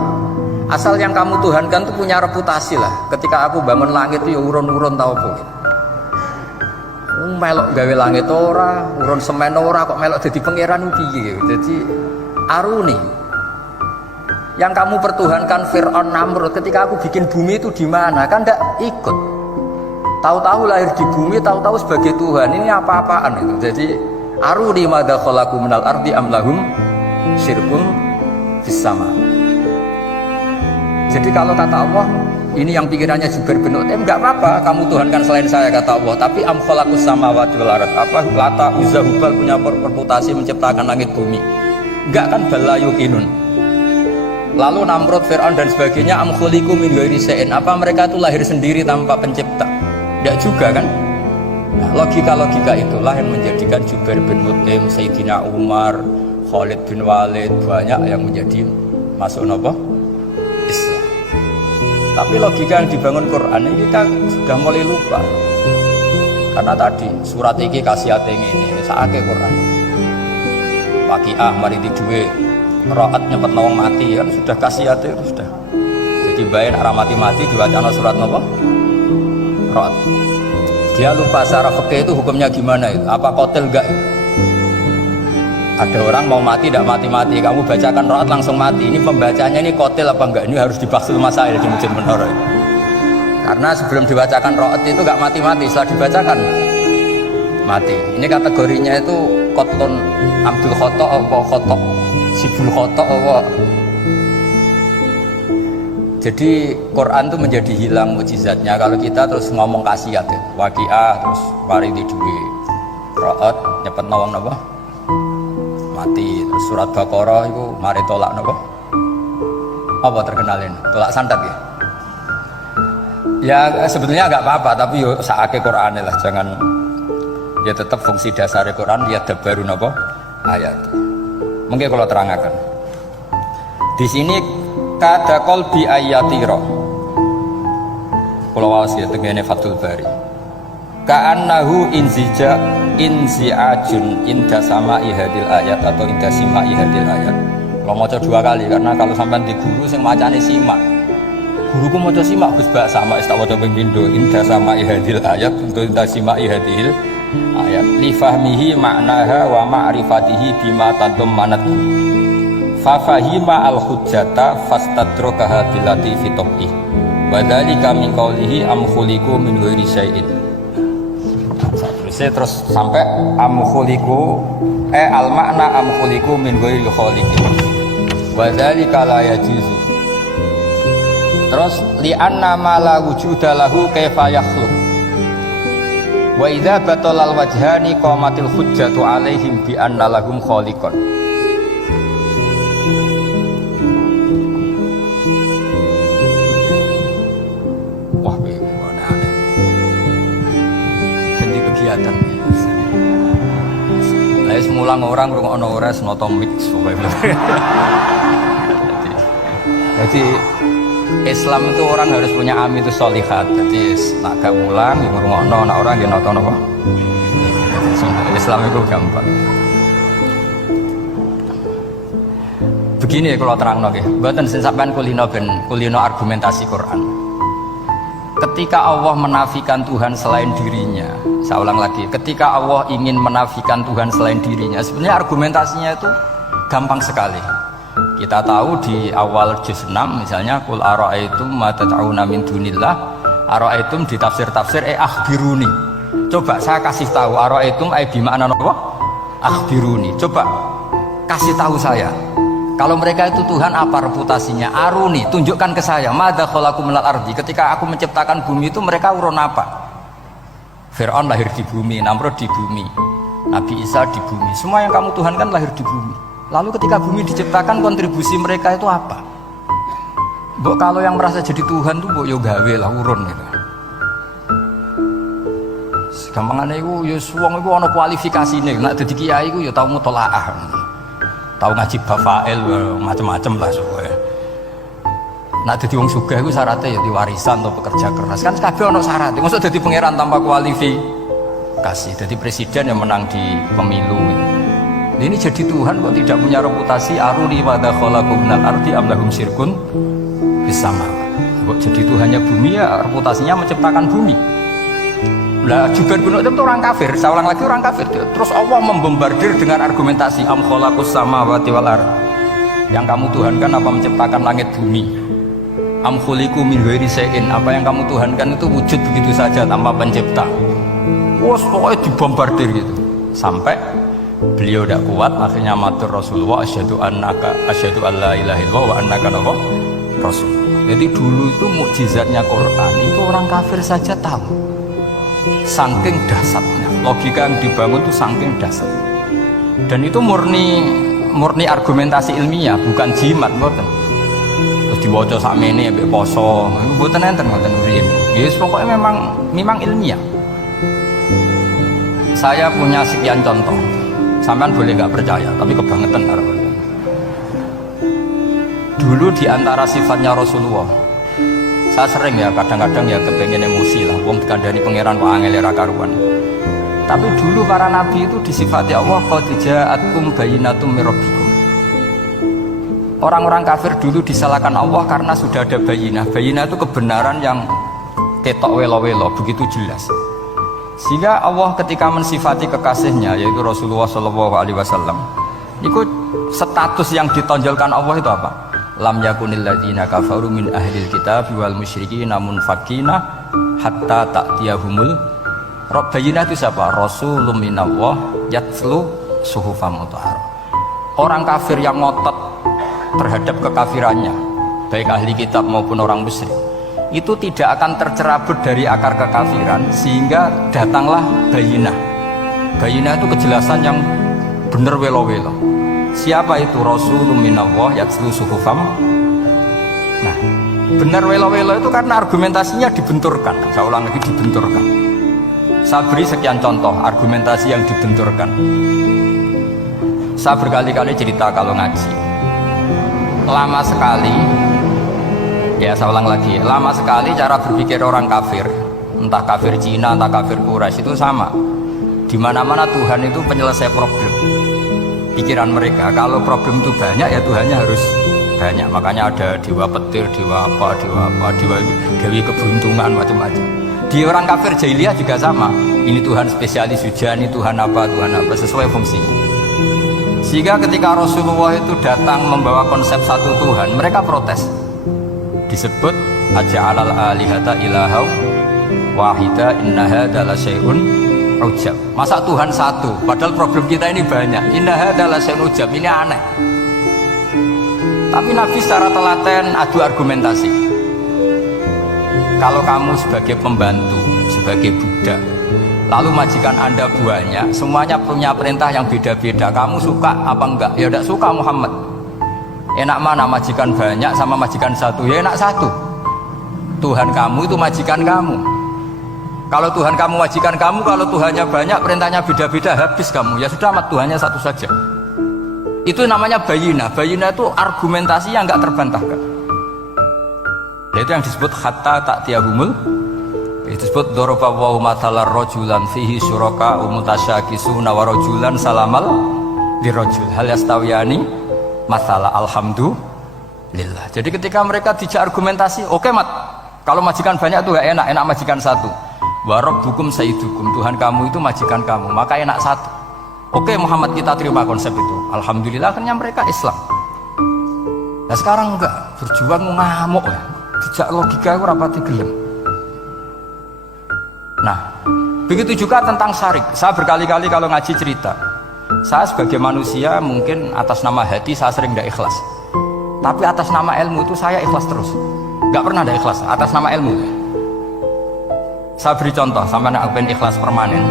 Asal yang kamu tuhankan itu punya reputasi lah. Ketika aku bangun langit itu ya urun-urun tau apa. Melok gawe langit ora, urun semen ora, kok melok jadi pangeran piye. Jadi aruni. Yang kamu pertuhankan Fir'aun Namrud, ketika aku bikin bumi itu di mana? Kan tidak ikut. Tahu-tahu lahir di bumi, tahu-tahu sebagai Tuhan. Ini apa-apaan itu. Jadi aruni madza khalaqu minal ardi am lahum syirkun fis sama. Jadi kalau kata Allah, ini yang pikirannya Jubair bin Mut'im, enggak apa-apa kamu tuhankan selain saya, kata Allah, tapi am khalaqus samawati wal ard, apa Lata Uzza Hubal punya reputasi menciptakan langit bumi. Enggak kan, bal la yuqinun. Lalu Namrud, Fir'aun dan sebagainya am khuliqu min ghairi syai'in, apa mereka itu lahir sendiri tanpa pencipta? Enggak juga kan? Nah, logika-logika itulah yang menjadikan Jubair bin Mut'im, Sayyidina Umar, Khalid bin Walid, banyak yang menjadi masuk apa? Islam. Tapi logika yang dibangun Quran ini kita sudah mulai lupa. Karena tadi surat ini kasih ini saake Quran. Waqiah mari di duwe raat nyepet nawang mati kan sudah kasih itu sudah. Jadi bayin arah mati-mati diwacana surat apa? Raat. Dia lupa secara fikih itu hukumnya gimana itu? Apa qatil enggak? Ada orang mau mati tidak mati-mati, kamu bacakan ro'at langsung mati. Ini pembacanya ini kotil apa enggak? Ini harus dibahsul masail di Masjid Menara. Karena sebelum dibacakan ro'at itu enggak mati-mati, setelah dibacakan mati. Ini kategorinya itu kotlun ambil khotok apa khotok sibul khotok apa. Jadi Quran itu menjadi hilang mukjizatnya kalau kita terus ngomong kasiat ya. Waqiah terus mari di duwe ro'at nyepet nawang apa? Mati. Terus surat Baqarah itu mari tolak nopo apa terkenalin tolak santet ya. Ya sebetulnya nggak apa-apa tapi yo saake Quran lah, jangan ya tetap fungsi dasar Quran ya baru nopo ayat. Mungkin kalau terangkan di sini kada qalbi ayatira kalau wawas ya tengene Fathul Bari ka'annahu inzi'ajun inda sama'i hadil ayat atau inda sima'i hadil ayat. Kalau mau coba 2 kali karena kalau sampai di guru yang macane simak, guruku mau coba simak Gus Bak sama istawa coba bindo inda sama'i hadil ayat untuk inda sima'i hadil ayat li fahmihi ma'naha wa ma'rifatihi bima tadammanat fa fahima al hujjata fastadrokaha bilati fi tobih wa dzalika min qawlihi am khuliqu min ghairi syai'in. Terus sampai am khuliqu al makna am khuliqu min ghairi khaliqin wa dzalika la yajuzu. Terus li anna ma la wujuda lahu kaifa yakhluq wa idza batalal wajhani qamatil hujjatu alaihim bi anna lahum khaliqan. Wah, gimana aneh. Jadi kegiatan. Lah semula orang ngrungokno ora senoto mix pokoke. Jadi Islam itu orang harus punya amitus sholihat. Jadi nak gak mulang ngrungokno, nak ora nggih nonton apa. Islam itu gampang. Begini kalau terangno nggih, mboten sing sampean kulino argumentasi Quran. Ketika Allah menafikan Tuhan selain dirinya, saya ulang lagi, ketika Allah ingin menafikan Tuhan selain dirinya, sebenarnya argumentasinya itu gampang sekali. Kita tahu di awal juz 6 misalnya qul ara'aitum ma tad'una min dunillah, ara'aitum di tafsir-tafsir akhbiruni. Coba saya kasih tahu, ara'aitum bima'na apa? Akhbiruni. Coba kasih tahu saya. Kalau mereka itu Tuhan, apa reputasinya? Aruni, tunjukkan ke saya. Madza khalaqakum minal ardi. Ketika aku menciptakan bumi itu mereka urun apa? Fir'aun lahir di bumi, Namrud di bumi, Nabi Isa di bumi. Semua yang kamu tuhankan lahir di bumi. Lalu ketika bumi diciptakan, kontribusi mereka itu apa? Mbok kalau yang merasa jadi Tuhan tuh mbok yo gawe lah urun gitu. Gampangane iku yo wong iku ana kualifikasine. Nek dadi kiai iku yo tau mutolaah. Tau ngaji bafail macam-macam lah soalnya. Nek dadi wong sugih iku syaratnya ya diwarisan atau pekerja keras. Kan kabeh ana syarat. Mosok dadi pangeran tanpa kualifikasi. Dadi presiden yang menang di pemilu. Ini jadi Tuhan kok tidak punya reputasi aruni pada khalaqu minal ardi am lahum syirkun bisama. Kok jadi Tuhannya bumi ya reputasinya menciptakan bumi. Lah juga bin itu orang kafir, saya ulang lagi orang kafir. Terus Allah membombardir dengan argumentasi am khalaqus samawati wal ard. Yang kamu tuhankan apa menciptakan langit bumi? Am khuliqu min ghairi syai'in, apa yang kamu tuhankan itu wujud begitu saja tanpa pencipta. Wes pokoknya dibombardir gitu. Sampai beliau tidak kuat, akhirnya matur Rasulullah asyhadu an la ilaha illallah wa annaka rasul. Jadi dulu itu mukjizatnya Quran itu orang kafir saja tahu. Saking dasarnya, logika yang dibangun itu saking dasar. Dan itu murni argumentasi ilmiah, bukan jimat, mboten. Terus diwaca sakmene mbek poso, mboten enten mboten riyen. Yes, pokoknya memang ilmiah. Saya punya sekian contoh. Sampean boleh nggak percaya, tapi kebangetan harapannya. Dulu di antara sifatnya Rasulullah, saya sering ya kadang-kadang ya kepengen emosi lah, wong dikandani pangeran kok angel ra karuan. Tapi dulu para nabi itu disifati Allah qad ja'atkum bayyinatum mir rabbikum. Orang-orang kafir dulu disalahkan Allah karena sudah ada bayinah. Bayinah itu kebenaran yang ketok welo-welo, begitu jelas. Sehingga Allah ketika mensifati kekasihnya yaitu Rasulullah SAW, itu status yang ditonjolkan Allah itu apa? Lam yakunil ladzina kafaru min ahlil kitab wal musyrikin namun fakina hatta ta'tiyahumul Bayinah itu siapa? Rasulun minallah yatslu suhufam mutahharah. Orang kafir yang ngotot terhadap kekafirannya, baik ahli kitab maupun orang musyrik, itu tidak akan tercerabut dari akar kekafiran sehingga datanglah bayinah. Bayinah itu kejelasan yang benar welo-welo. Siapa itu? Rasulun minallah yatslu suhufam. Nah, benar welo-welo itu karena argumentasinya dibenturkan. Saya ulang lagi, dibenturkan. Saya beri sekian contoh argumentasi yang dibenturkan. Saya berkali-kali cerita kalau ngaji, lama sekali, ya saya ulang lagi, lama sekali cara berpikir orang kafir, entah kafir Cina, entah kafir Quraisy itu sama. Di mana-mana Tuhan itu penyelesai problem. Pikiran mereka kalau problem itu banyak ya Tuhannya harus banyak. Makanya ada dewa petir, dewa dewi keberuntungan, macam-macam. Di orang kafir jahiliyah juga sama. Ini Tuhan spesialis hujan, ini Tuhan apa sesuai fungsinya. Sehingga ketika Rasulullah itu datang membawa konsep satu Tuhan, mereka protes. Disebut aja'alal alihata ilahaw wahida inna hadza la syai'un ujab. Masa Tuhan satu padahal problem kita ini banyak. Inna hadza la syai'un ujab, ini aneh. Tapi Nabi secara telaten adu argumentasi. Kalau kamu sebagai pembantu, sebagai budak, lalu majikan Anda banyak, semuanya punya perintah yang beda-beda, kamu suka apa enggak? Ya tidak suka Muhammad. Enak mana majikan banyak sama majikan satu? Ya enak satu. Tuhan kamu itu majikan kamu. Kalau Tuhan kamu majikan kamu, kalau Tuhannya banyak, perintahnya beda-beda, habis kamu. Ya sudah, amat Tuhannya satu saja. Itu namanya bayinah. Bayinah itu argumentasi yang enggak terbantahkan. Itu yang disebut hatta ta'tiyahumul. Itu disebut doroba wa mathalar rajulan fihi syuraka umutasyakisuna wa rajulan salamal dirajul hal yastawiyani mathala alhamdulillah. Jadi ketika mereka dijak argumentasi, oke mat, kalau majikan banyak itu gak enak, enak majikan satu. Wa rabbukum sayyidukum, Tuhan kamu itu majikan kamu, maka enak satu. Oke Muhammad, kita terima konsep itu. Alhamdulillah akhirnya mereka Islam. Nah sekarang enggak, berjuang ngamuk ya. Dijak logika itu rapati gelem. Nah, begitu juga tentang syarik. Saya berkali-kali kalau ngaji cerita, saya sebagai manusia mungkin atas nama hati saya sering tidak ikhlas, tapi atas nama ilmu itu saya ikhlas terus. Nggak pernah tidak ikhlas atas nama ilmu. Saya beri contoh, sampai aku pengen ikhlas permanen.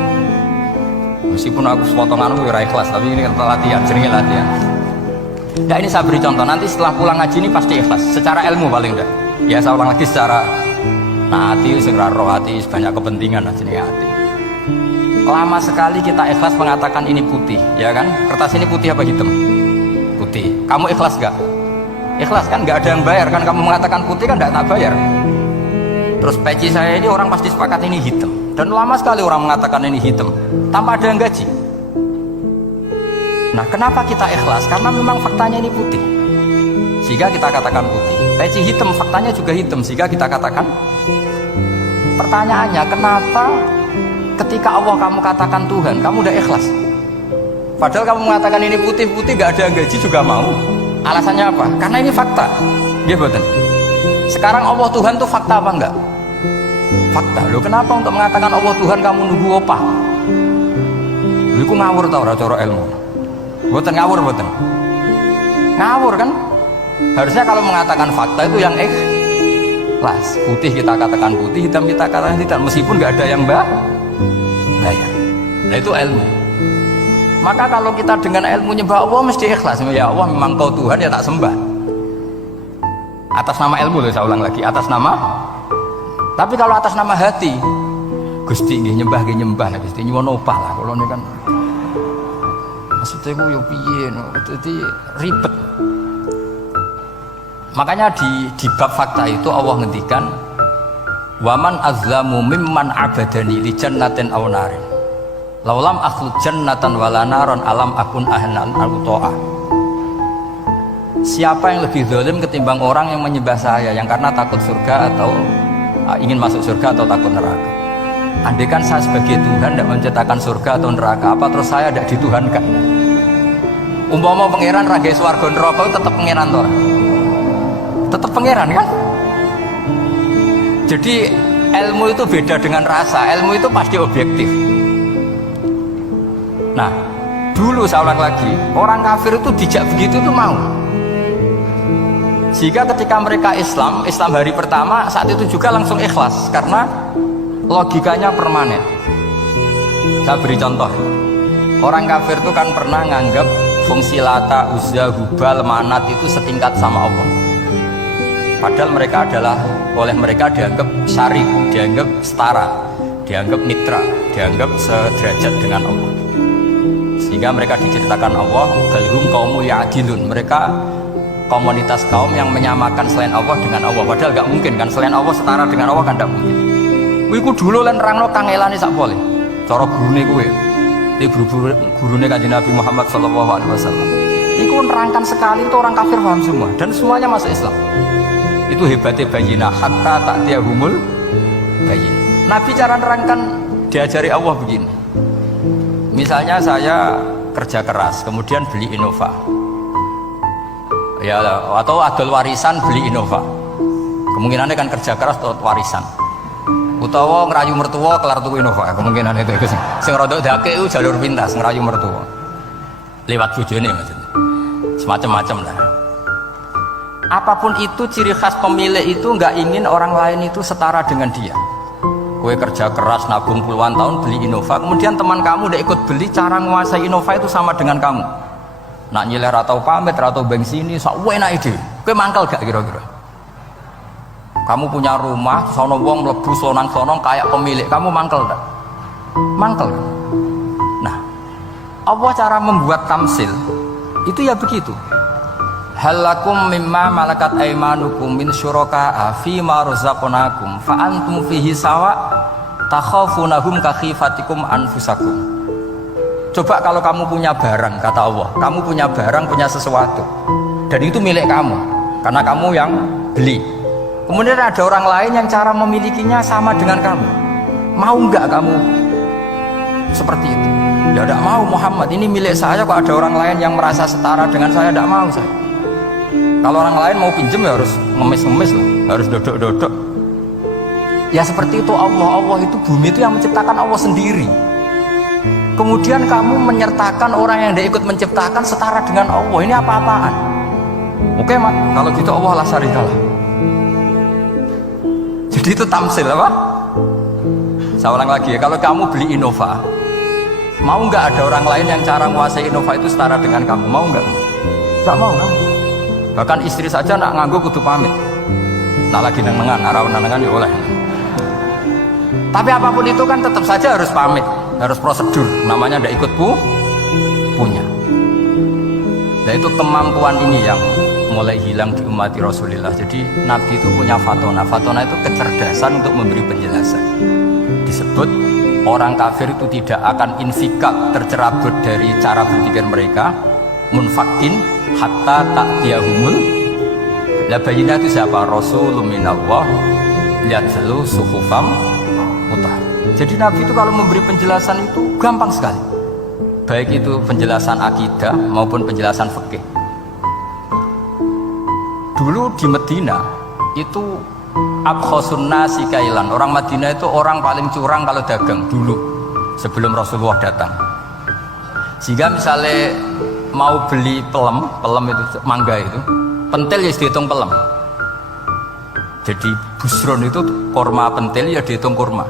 Meskipun aku sepotonganku ya ikhlas, tapi ini kan latihan, sering latihan. Nah ini saya beri contoh, nanti setelah pulang ngaji ini pasti ikhlas, secara ilmu paling enggak. Ya saya ulang lagi secara hati, segera roh hati, banyak kepentingan lah jenis hati. Lama sekali kita ikhlas mengatakan ini putih, ya kan? Kertas ini putih apa hitam? Putih. Kamu ikhlas gak? Ikhlas kan? Gak ada yang bayar kan? Kamu mengatakan putih kan gak tak bayar. Terus peci saya ini orang pasti sepakat ini hitam. Dan lama sekali orang mengatakan ini hitam tanpa ada yang gaji. Nah kenapa kita ikhlas? Karena memang faktanya ini putih, sehingga kita katakan putih. Peci hitam faktanya juga hitam, sehingga kita katakan. Pertanyaannya, kenapa ketika Allah kamu katakan Tuhan, kamu udah ikhlas? Padahal kamu mengatakan ini putih-putih, gak ada yang gaji juga mau. Alasannya apa? Karena ini fakta. Ya betul. Sekarang Allah Tuhan tuh fakta apa enggak? Fakta. Loh kenapa untuk mengatakan Allah Tuhan kamu nunggu apa? Iku ngawur tau ora cara ilmu. Boten ngawur boten. Ngawur kan? Harusnya kalau mengatakan fakta itu yang ikhlas. Putih kita katakan putih, hitam kita katakan hitam, meskipun nggak ada yang bayar. Nah itu ilmu. Maka kalau kita dengan ilmu nyembah Allah mesti ikhlas. Ya Allah memang kau Tuhan ya tak sembah. Atas nama ilmu loh, saya ulang lagi, atas nama. Tapi kalau atas nama hati, Gusti nggih nyembah nggih nyembah lah Gusti nyuwun opah lah kalau ini kan. Maksudnya gue yo piye no, jadi ribet. Makanya di bab fakta itu Allah ngendikan waman azlamu mimman abadani li jannatin aw narin laulam akhluq jannatan wala naron alam akun ahlan al-ta'ah. Siapa yang lebih zalim ketimbang orang yang menyembah saya yang karena takut surga atau ingin masuk surga atau takut neraka. Andaikan saya sebagai Tuhan tidak menciptakan surga atau neraka, apa terus saya tidak dituhankan? Umpama pangeran ragai swarga neraka tetap pangeran toh? Tetap pangeran kan? Jadi ilmu itu beda dengan rasa. Ilmu itu pasti objektif. Nah, dulu saya ulang lagi, orang kafir itu dijak begitu itu mau. Sehingga ketika mereka Islam hari pertama saat itu juga langsung ikhlas karena logikanya permanen. Saya beri contoh. Orang kafir itu kan pernah nganggap fungsi Lata, Uzza, Hubal, Manat itu setingkat sama Allah. Padahal mereka adalah oleh mereka dianggap syarik, dianggap setara, dianggap mitra, dianggap sederajat dengan Allah. Sehingga mereka diceritakan Allah balhum qaumul ya'dilun. Mereka komunitas kaum yang menyamakan selain Allah dengan Allah. Padahal gak mungkin kan, selain Allah setara dengan Allah kan gak mungkin. Iku dulu lan nerangno kangelane sak pole. Cara gurune kuwe. Gurune Kanjeng Nabi Muhammad sallallahu alaihi wasallam. Iku nerangkan sekali itu orang kafir paham semua dan semuanya masuk Islam. Itu hebatnya bayinah hatta ta'tiyahumul bayin. Nabi cara nerangkan diajari Allah begini. Misalnya saya kerja keras kemudian beli Innova. Ya atau adol warisan beli Innova. Kemungkinannya kan kerja keras atau warisan. Utawa ngerayu mertua kelar tuku Innova, kemungkinan itu sing rodok dake itu jalur pintas ngerayu mertua lewat bojone maksudnya semacam-macam lah. Apapun itu ciri khas pemilik itu nggak ingin orang lain itu setara dengan dia. Kue kerja keras nabung puluhan tahun beli Innova, kemudian teman kamu udah ikut beli, cara menguasai Innova itu sama dengan kamu. Nak nyiler atau pamit atau bensini sak enak ide. Kue mangkel gak kira-kira? Kamu punya rumah, sono wong mlebu sonang-sonong kayak pemilik, kamu mangkel tak? Mangkel. Nah, Allah cara membuat tamsil itu ya begitu. Halakum mimma malakat aimanukum min syuraka'a fi ma razaqnakum fa antum fihi sawa takhafunahum ka khifatikum anfusakum. Coba kalau kamu punya barang, kata Allah, kamu punya barang, punya sesuatu dan itu milik kamu karena kamu yang beli. Kemudian ada orang lain yang cara memilikinya sama dengan kamu. Mau nggak kamu seperti itu? Ya tidak mau Muhammad, ini milik saya kok ada orang lain yang merasa setara dengan saya, tidak mau saya. Kalau orang lain mau pinjem ya harus ngemis-ngemis lah, harus dodok-dodok. Ya seperti itu Allah itu bumi itu yang menciptakan Allah sendiri. Kemudian kamu menyertakan orang yang tidak ikut menciptakan setara dengan Allah. Ini apa-apaan? Oke mak, kalau gitu Allah la syarikalah. Jadi itu tamsil apa? Saya ulang lagi ya, kalau kamu beli Innova, mau nggak ada orang lain yang cara menguasai Innova itu setara dengan kamu? Mau nggak? Nggak mau kan? Bahkan istri saja nak nganggo kudu pamit. Nak lagi nengan, arah nengan ya oleh. Tapi apapun itu kan tetap saja harus pamit, harus prosedur. Namanya ndak ikut punya. Nah itu kemampuan ini yang mulai hilang di umat Rasulullah. Jadi Nabi itu punya fatona. Fatona itu kecerdasan untuk memberi penjelasan. Disebut orang kafir itu tidak akan infikak, tercerabut dari cara berpikir mereka, munfakin hatta ta'tiyahumul. La bayina itu siapa? Rasulun minallah yatlu suhufam mutahhar. Jadi Nabi itu kalau memberi penjelasan itu gampang sekali, baik itu penjelasan akidah maupun penjelasan fikih. Dulu di Medina itu abkhosun nasi kailan, orang Madinah itu orang paling curang kalau dagang dulu sebelum Rasulullah datang. Sehingga misalnya mau beli pelem itu mangga itu, pentil ya dihitung pelem. Jadi busron itu kurma pentil ya dihitung kurma.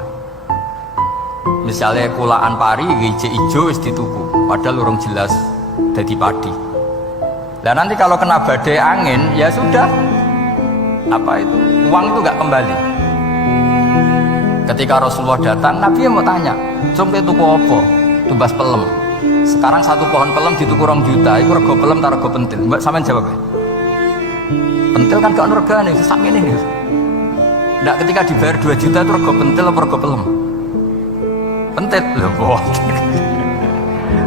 Misalnya kulaan pari hijau hijau wis dituku, padahal urung jelas jadi padi. Dan nanti kalau kena badai angin ya sudah, apa itu uang itu nggak kembali. Ketika Rasulullah datang, Nabi mau tanya, "Cung tuku apa?" Tumbas pelem. Sekarang satu pohon pelem dituku 2 juta, itu rego pelem tak rego pentil. Mbak sampean jawab ya? Pentil kan gak ono regane, sakmene nih. Ndak ketika dibayar 2 juta itu rego pentil apa rego pelem? Pentil lho.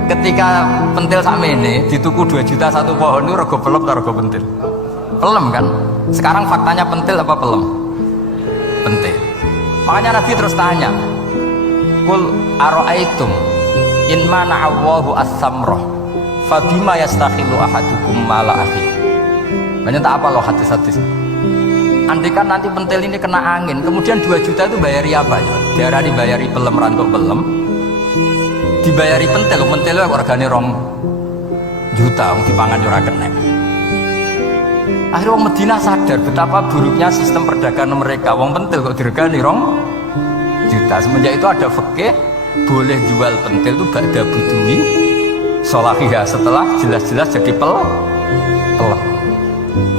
Ketika pentil sakmene dituku 2 juta satu pohon itu rego pelem tak rego pentil? Pelem kan? Sekarang faktanya pentil apa pelem? Pentil. Makanya Nabi terus tanya, "Qul ara'aitum in mana'allahu as-samrah fabima yastakhilu ahadukum mala akhi." Banyak tak apa loh hadis-hadis. Andikan nanti pentil ini kena angin, kemudian 2 juta itu bayari apa ya? Diarani bayari pelem rantuk pelem, dibayari pentil itu regane 2 juta, dipangan ora kena. Akhirnya orang Medina sadar betapa buruknya sistem perdagangan mereka. Wong pentil kok diregani 2 juta. Semenjak itu ada fikih boleh jual pentil itu ba'da budui sholahiyah, setelah jelas-jelas jadi pelem.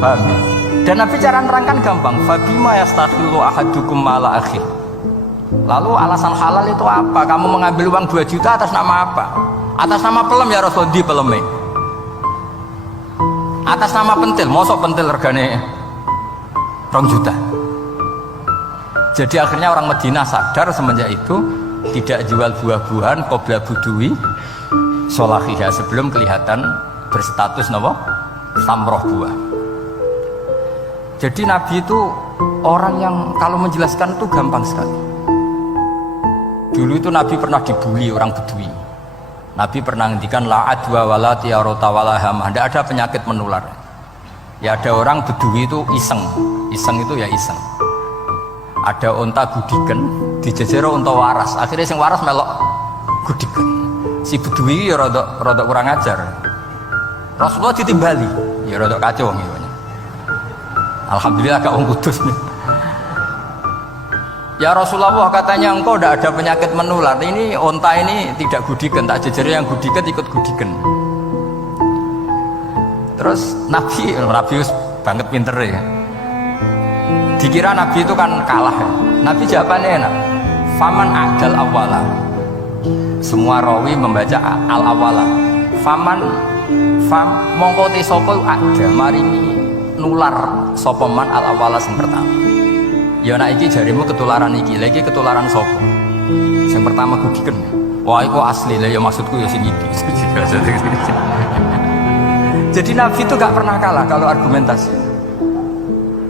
Paham ya? Dan Nabi cara nerangkan gampang, fabima yastakhilu ahadukum mala akhi. Lalu alasan halal itu apa? Kamu mengambil uang 2 juta atas nama apa? Atas nama pelem ya Rasul, di peleme. Atas nama pentil, mosok pentil regane 2 juta. Jadi akhirnya orang Madinah sadar semenjak itu tidak jual buah-buahan qobla budui sholahiyah, sebelum kelihatan berstatus napa? Samroh buah. Jadi Nabi itu orang yang kalau menjelaskan itu gampang sekali. Dulu itu Nabi pernah dibully orang Bedui. Nabi pernah ngendikan la adwa wala tiyarota wala hamah, tidak ada penyakit menular. Ya ada orang Bedui itu iseng itu ya iseng. Ada unta gudiken dijejero unta waras, akhirnya sing waras melok gudiken. Si Bedui ya rada kurang ajar. Rasulullah ditimbali, ya rada kacau gitu. Alhamdulillah agak orang kudus nih. Ya Rasulullah, katanya engkau tidak ada penyakit menular. Ini onta ini tidak gudikan, tak jejeri yang gudikan ikut gudikan. Terus Nabi banget pinter ya. Dikira Nabi itu kan kalah. Nabi jawabannya enak. Faman adal awala. Semua rawi membaca al awala. Fam mongko te sapa ada maringi nular sopeman al awala sing pertama. Ya nak iki jarimu ketularan iki, lagi ketularan sopo. Yang pertama gudiken. Wah iku asli lah ya, maksudku ya sing iki. Jadi Nabi itu gak pernah kalah kalau argumentasi.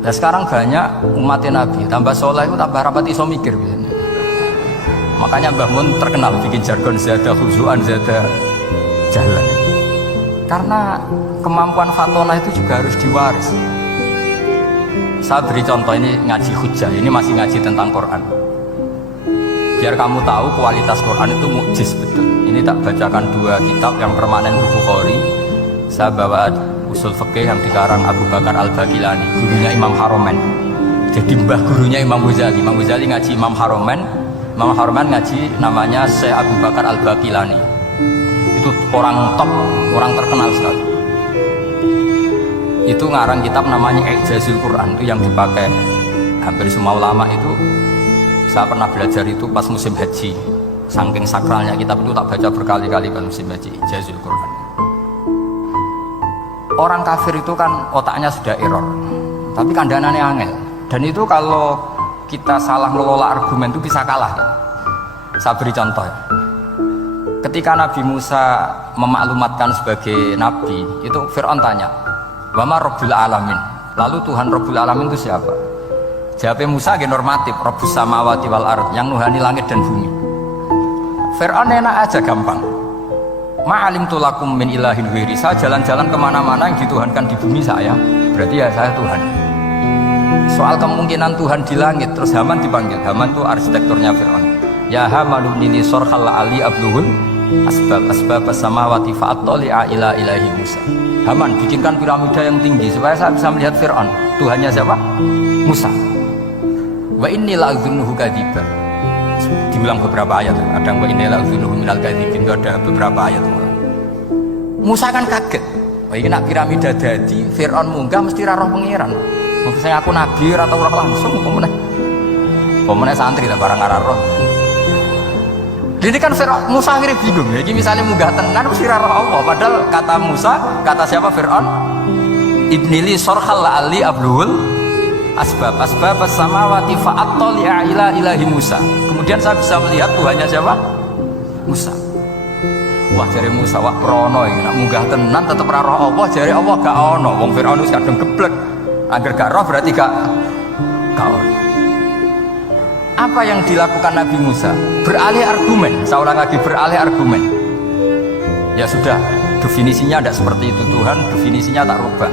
Nah sekarang banyak umatnya Nabi tambah soleh itu tambah rapat iso mikir biasanya. Makanya Mbah Mun terkenal bikin jargon zada khuzuan zada jalan. Karena kemampuan fatonah itu juga harus diwaris. Saya beri contoh, ini ngaji hujjah, ini masih ngaji tentang Quran. Biar kamu tahu kualitas Quran itu mukjiz betul. Ini tak bacakan dua kitab yang permanen di Bukhari. Saya bawa usul fikih yang dikarang Abu Bakar Al-Baqilani, gurunya Imam Haromen. Jadi mbah gurunya Imam Ghazali. Imam Ghazali ngaji Imam Haromen, Imam Haromen ngaji namanya Syekh Abu Bakar Al-Baqilani. Itu orang top, orang terkenal sekali. Itu ngarang kitab namanya I'jazul Quran, itu yang dipakai hampir semua ulama itu. Saya pernah belajar itu pas musim haji. Saking sakralnya kitab itu tak baca berkali-kali pas musim haji, I'jazul Quran. Orang kafir itu kan otaknya sudah error, tapi kandanannya angel. Dan itu kalau kita salah ngelola argumen itu bisa kalah. Saya beri contoh. Ketika Nabi Musa memaklumatkan sebagai nabi, itu Fir'aun tanya, "Wama Rabbul Alamin?" Lalu Tuhan Rabbul Alamin itu siapa? Jawabnya Musa ge normatif, Rabbus samawati wal ard, yang nuhani langit dan bumi. Fir'aun enak aja, gampang. Ma'alimtu lakum min ilahin ghairi. Saya jalan-jalan kemana-mana yang dituhankan di bumi saya, berarti ya saya Tuhan. Soal kemungkinan Tuhan di langit, terus Haman dipanggil. Haman itu arsitekturnya Fir'aun. Ya Haman ibnili sorkhal ali abluhul asbab samawati fa'attali'a ila ilahi Musa. Haman, bikinkan piramida yang tinggi supaya saya bisa melihat Fir'aun. Tuhannya siapa? Musa. Wa inni la'adzunuhu kadziban. Diulang beberapa ayat. Ada wa inni la'adzunuhu minal kadzibin, itu ada beberapa ayat. Musa kan kaget. Wah, ini nak piramida dadi Fir'aun munggah mesti ra roh pangeran. Maksudnya aku nabi atau roh langsung pemenang santri tak barang arah roh. Jadi kan Fir'aun, Musa akhirnya bingung. Jadi misalnya munggah tenan mesti ra roh Allah. Padahal kata Musa, kata siapa Fir'aun? Ibnili sorkhal ali abluhul asbab samawati fa'attali'a ila ilahi Musa. Kemudian saya bisa melihat Tuhannya siapa? Musa. Wah, jari Musa wah prono iki nak munggah tenan tetep ra roh Allah, jari Allah gak ono. Wong Firaun wis kadung geblek. Agar gak roh berarti gak ono. Apa yang dilakukan Nabi Musa? Beralih argumen. Saya ulang lagi, beralih argumen. Ya sudah, definisinya tidak seperti itu. Tuhan definisinya tak rubah.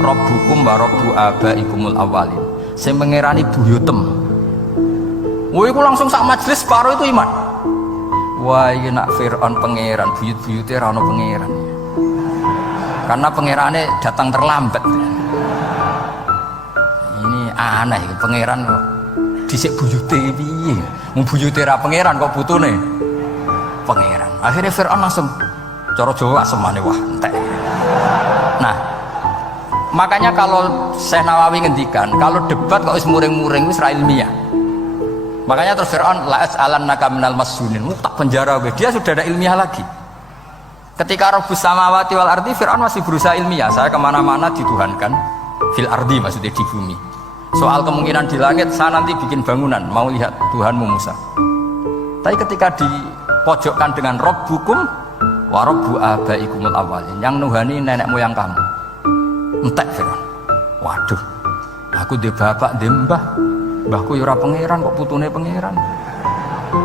Rabbukum wa rabbu abaikumul awwalin. Sing mengerani buyutem. Wah, iku langsung sak majelis separuh itu iman. Wah, iki nak Fir'aun pangeran, buyut-buyute ra ono pangeran. Karena pangerane datang terlambat. Ini aneh, pangeran kok dhisik buyute piye? Mung buyute ra pangeran kok putune pangeran. Akhirnya Fir'aun langsung cara Jawa asemane wah entek. Nah, makanya kalau Syekh Nawawi ngendikan, kalau debat kok wis muring-muring wis ra ilmiah. Makanya terus Fir'aun la as'alannaka minal masjunin, tak penjara we. Dia sudah ada ilmiah lagi. Ketika Rabbus samawati wal ardi, Fir'aun masih berusaha ilmiah. Saya kemana-mana dituhankan fil ardi, maksudnya di bumi. Soal kemungkinan di langit, saya nanti bikin bangunan mau lihat Tuhanmu Musa. Tapi ketika dipojokkan dengan Rabbukum wa rabbu abaikumul awwalin, yang nuhani nenek moyang kamu, entek Fir'aun. Waduh, aku di bapak di mbah, mbahku yura pangeran kok putune pangeran.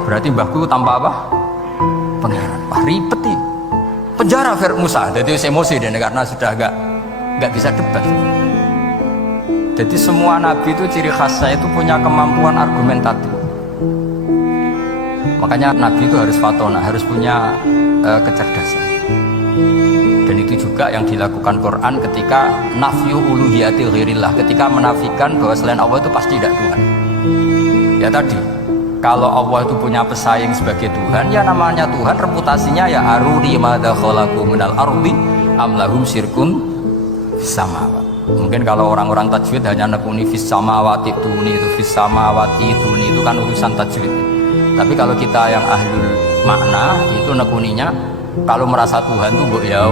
Berarti mbahku tanpa apa? Pangeran. Wah, ribet nih. Penjara Musa. Jadi emosi dia karena sudah nggak bisa debat. Jadi semua nabi itu ciri khasnya itu punya kemampuan argumentatif. Makanya nabi itu harus fatona, harus punya kecerdasan. Dan itu juga yang dilakukan Quran ketika nafyu uluhiyati ghairillah, ketika menafikan bahwa selain Allah itu pasti tidak Tuhan. Ya tadi, kalau Allah itu punya pesaing sebagai Tuhan, ya namanya Tuhan, reputasinya ya aruri madza khalaqu minal ardi am lahum syirkun fis samawati. Mungkin kalau orang-orang tajwid hanya nekuni fis samawati tuni, itu fis samawati tuni itu kan urusan tajwid. Tapi kalau kita yang ahlul makna itu nekuninya, kalau merasa Tuhan itu ya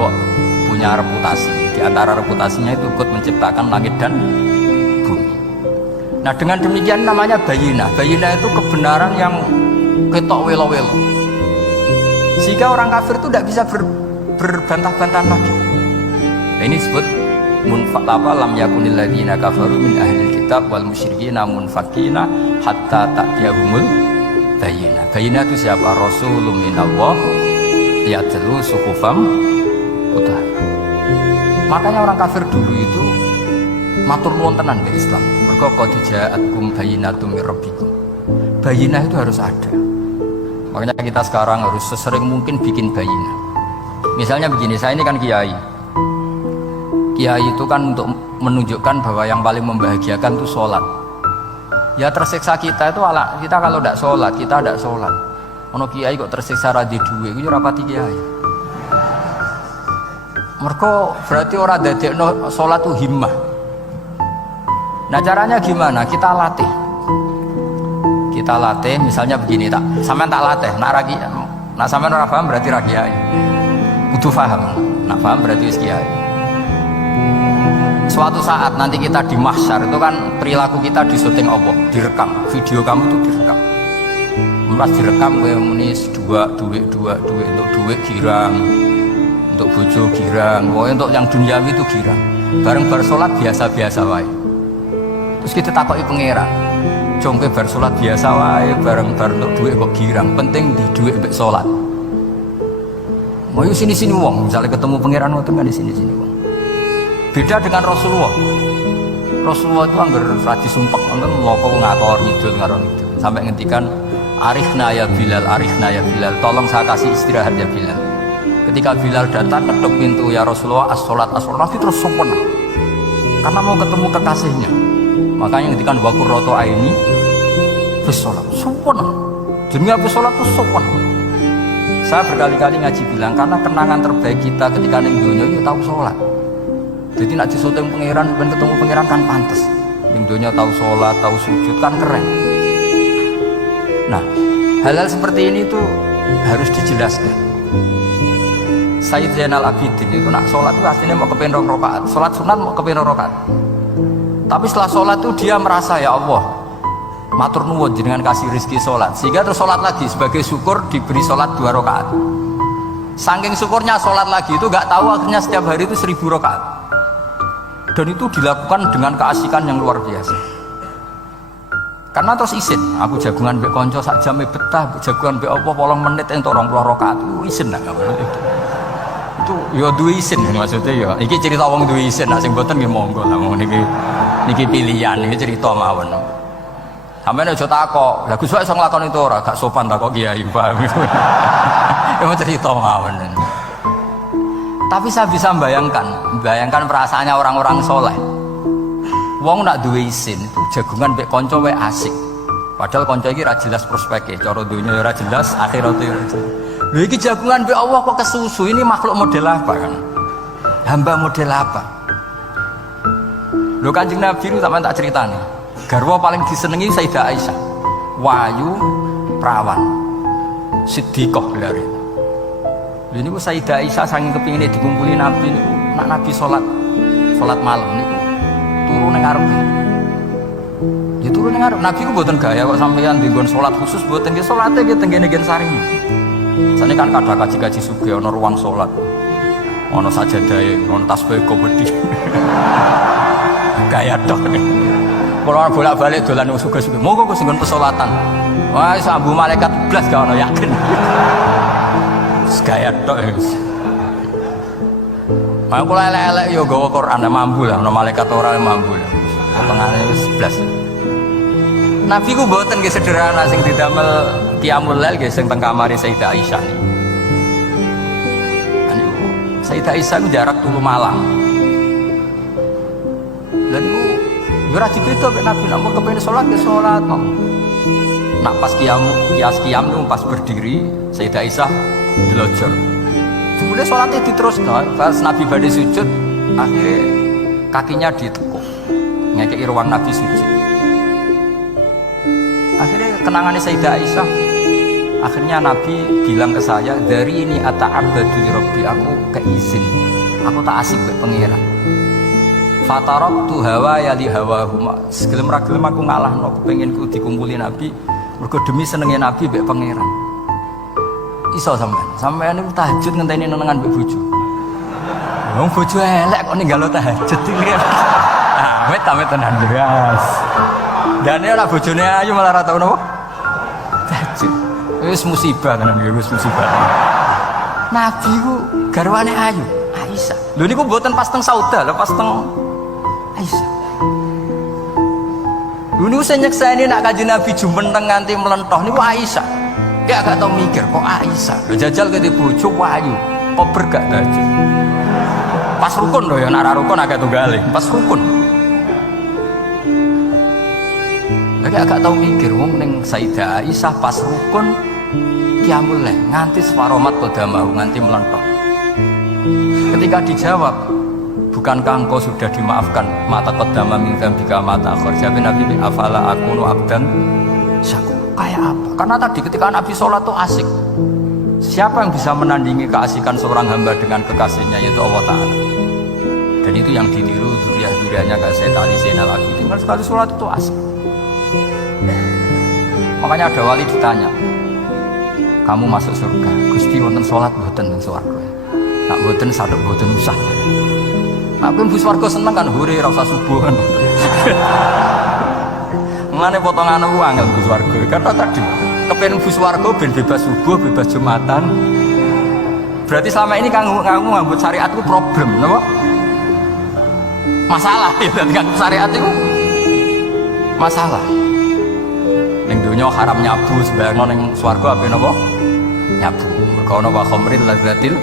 punya reputasi. Di antara reputasinya itu ikut menciptakan langit dan bumi. Nah, dengan demikian namanya bayinah. Bayinah itu kebenaran yang ketok welo-welo. Sehingga orang kafir itu tidak bisa berbantah-bantahan lagi. Nah, ini disebut lam yakunil ladzina kafaru min ahlil kitab wal musyrikina munfakina hatta ta'tiyahumul bayinah. Bayinah itu siapa? Rasulun minallah yatlu suhufam utahharah. Makanya orang kafir dulu itu matur nuwun tenan di Islam. Mergo qad ja'atkum bayyinatun mir rabbikum. Bayyinah itu harus ada. Makanya kita sekarang harus sesering mungkin bikin bayyinah. Misalnya begini, saya ini kan kiai. Kiai itu kan untuk menunjukkan bahwa yang paling membahagiakan itu sholat. Ya tersiksa kita itu kita kalau tidak sholat, kita tidak sholat. Ono kiai kok tersiksa radhi duwe, itu rapati kiai. Mereka berarti orang dadekno sholat itu himmah. Nah caranya gimana? Kita latih. Kita latih, misalnya begini tak, sampean tak latih, nak sampean ora paham berarti ra kiai. Kudu paham, nak paham berarti wis kiai. Suatu saat nanti kita di mahsyar itu kan perilaku kita disuting Allah, direkam, video kamu tuh direkam. Pas direkam kayak munis duit untuk duit girang, untuk bojo girang, pokoknya untuk yang duniawi itu girang. Bareng bar sholat biasa-biasa wae. Terus kita takoki pangeran, jongke bar sholat biasa wae, bareng bar untuk duit kok girang. Penting di duit mbek sholat. Mau sini-sini wong, misalnya ketemu pangeran ngoten kan di sini-sini wong. Beda dengan Rasulullah. Rasulullah itu anggar radi sumpek nonton mloko ngator ngidul ngaron ngidul sampai ngendikan arifna ya Bilal, arifna ya Bilal, tolong saya kasih istirahat ya Bilal. Ketika Bilal datang ketuk pintu, ya Rasulullah as-sholat as-sholat, Nabi terus sempurna karena mau ketemu kekasihnya. Makanya ngendikan wa qurratu aini bis sholat, sempurna. Demi habis sholat itu sempurna. Saya berkali-kali ngaji bilang karena kenangan terbaik kita ketika ning dunya itu tahu sholat. Jadi nak disoteng pangeran, ben ketemu pangeran kan pantas. Ning donya tahu sholat, tahu sujud kan keren. Nah, hal-hal seperti ini tuh harus dijelaskan. Sayyid Zainal Abidin itu nak sholat itu aslinya mau kepen 2 rakaat, sholat sunat mau kepen 2 rakaat. Tapi setelah sholat tuh dia merasa ya Allah, matur nuwun jenengan kasih rezeki sholat, sehingga terus sholat lagi sebagai syukur diberi sholat 2 rakaat. Saking syukurnya sholat lagi itu gak tahu akhirnya setiap hari itu 1000 rakaat. Dan itu dilakukan dengan keasikan yang luar biasa. Karena terus isin, aku jagungan mbek konco sak jam betah, jagungan mbek apa 8 menit entuk 20 rakaat itu isin lah. Itu ya duwe isin maksudnya ya. Iki cerita wong duwe isin, nek sing mboten nggih monggo lah niki pilihan, iki cerita mawon. Sampeyan aja takok, lha Gus wae iso nglakoni itu ora, gak sopan takok kiai, paham. Ya cerita mawon. Tapi saya bisa bayangkan perasaannya orang-orang soleh. Wong nak duwe isin, jagungan mbek kanca wae asik. Padahal kanca iki ra jelas prospeke, cara dunya ya ora jelas, akhirat ya ora jelas. Lho iki jagungan mbek Allah kok kesusu, ini makhluk model apa kan? Hamba model apa? Lho Kanjeng Nabi itu sampean tak critani. Garwa paling disenengi Sayyidah Aisyah. Wayu, perawan, siddiqah lare. Ini ku Sayyidah Aisyah saking kepingin dikumpuli Nabi ini, nak Nabi sholat malam ini turun ngarep. Ya turun ngarep. Nabi ku buatan gaya kok sampeyan digon sholat khusus buatan dia sholatnya dia tenggene gen saring. Sane kan kada kaji sugih ana ruang sholat, ana sajadahe, ana tasbih komedi. Gaya dok. Kalau bolak-balik dolan sugih-sugih, monggo kok sing pesolatan. Wah, sambu malaikat blas gak ono yakin. Gaya tok ya. Aku elek-elek yo gawa Quran mampu lah, ana malaikat ora mampu lah. Potongane wis 11. Nabi ku mboten nggih sederhana sing didamel qiyamul lail nggih sing teng kamare Sayyidah Aisyah niku. Aniku Sayyidah Aisyah ku jarak 3 malam. Lha niku yo ora dibeda mek Nabi nek kepengin salat ke salat kok. Nak pas qiyam niku pas berdiri Sayyidah Aisyah delojor. Jebule sholatnya diterusno, pas Nabi badhe sujud, akhirnya kakinya ditekuk. Ngekeki ruang Nabi sujud. Akhirnya kenangannya Sayyidah Aisyah. Akhirnya Nabi bilang ke saya, dari ini ata'abbadu li Rabbi, aku keizin. Aku tak asik mbek pangeran. Fatarabtu hawaya li hawahuma. Segelem ra gelem aku ngalahno kepenginku dikumpuli Nabi, mergo demi senenge Nabi mbek pangeran. Iso sampean niku tahajud ngenteni nenengan mbek bojo. Wong bojo elek kok ninggalo tahajud iki. Ah, wet tenan jelas. Dane ora bojone ayu malah ora tau napa? Tahajud. Wis musibah tenan iki, wis musibah. Nabi ku garwane ayu, Aisyah. Lho niku mboten pas teng Sauda, lho pas teng Aisyah. Lho niku sing nyekseni nak Kanjeng Nabi jumenteng nganti melentoh niku Aisyah. Kayak gak tau mikir kok Aisyah. Lho jajal kete bojo wayu, kok bergak dadi. Pas rukun lho ya, nak rukun agak tunggale, pas rukun. Lagi agak tau mikir wong ning Sayyidah Aisyah pas rukun qiyamul lail nganti separomat qadamahu nganti melentok. Ketika dijawab, bukankah engkau sudah dimaafkan mata qadama min dzambika mata akhir? Jawab Nabi, afala akunu abdan syakur. Kayak apa? Karena tadi ketika Nabi sholat tuh asik. Siapa yang bisa menandingi keasikan seorang hamba dengan kekasihnya, yaitu Allah Ta'ala. Dan itu yang ditiru zuriat-zuriatnya kayak Sayyid Ali Zainal Abidin. Kan sekali sholat itu asik. Makanya ada wali ditanya, kamu masuk surga, Gusti wonten sholat mboten ning swarga. Nak mboten sadek mboten usah. Nak pun bu swarga seneng kan hore ra usah subuh kan. Ngene potongan uang angel bu swarga. Karena tadi kepen bu swarga ben bebas subuh, bebas Jumatan. Berarti selama ini kamu ngambut syariatku problem, napa? Masalah ya dengan syariat itu. Masalah. Ning donya haram nyabu, sebayangno ning swarga ape napa? Nyabu. Mergo ana wa khamril ladzatil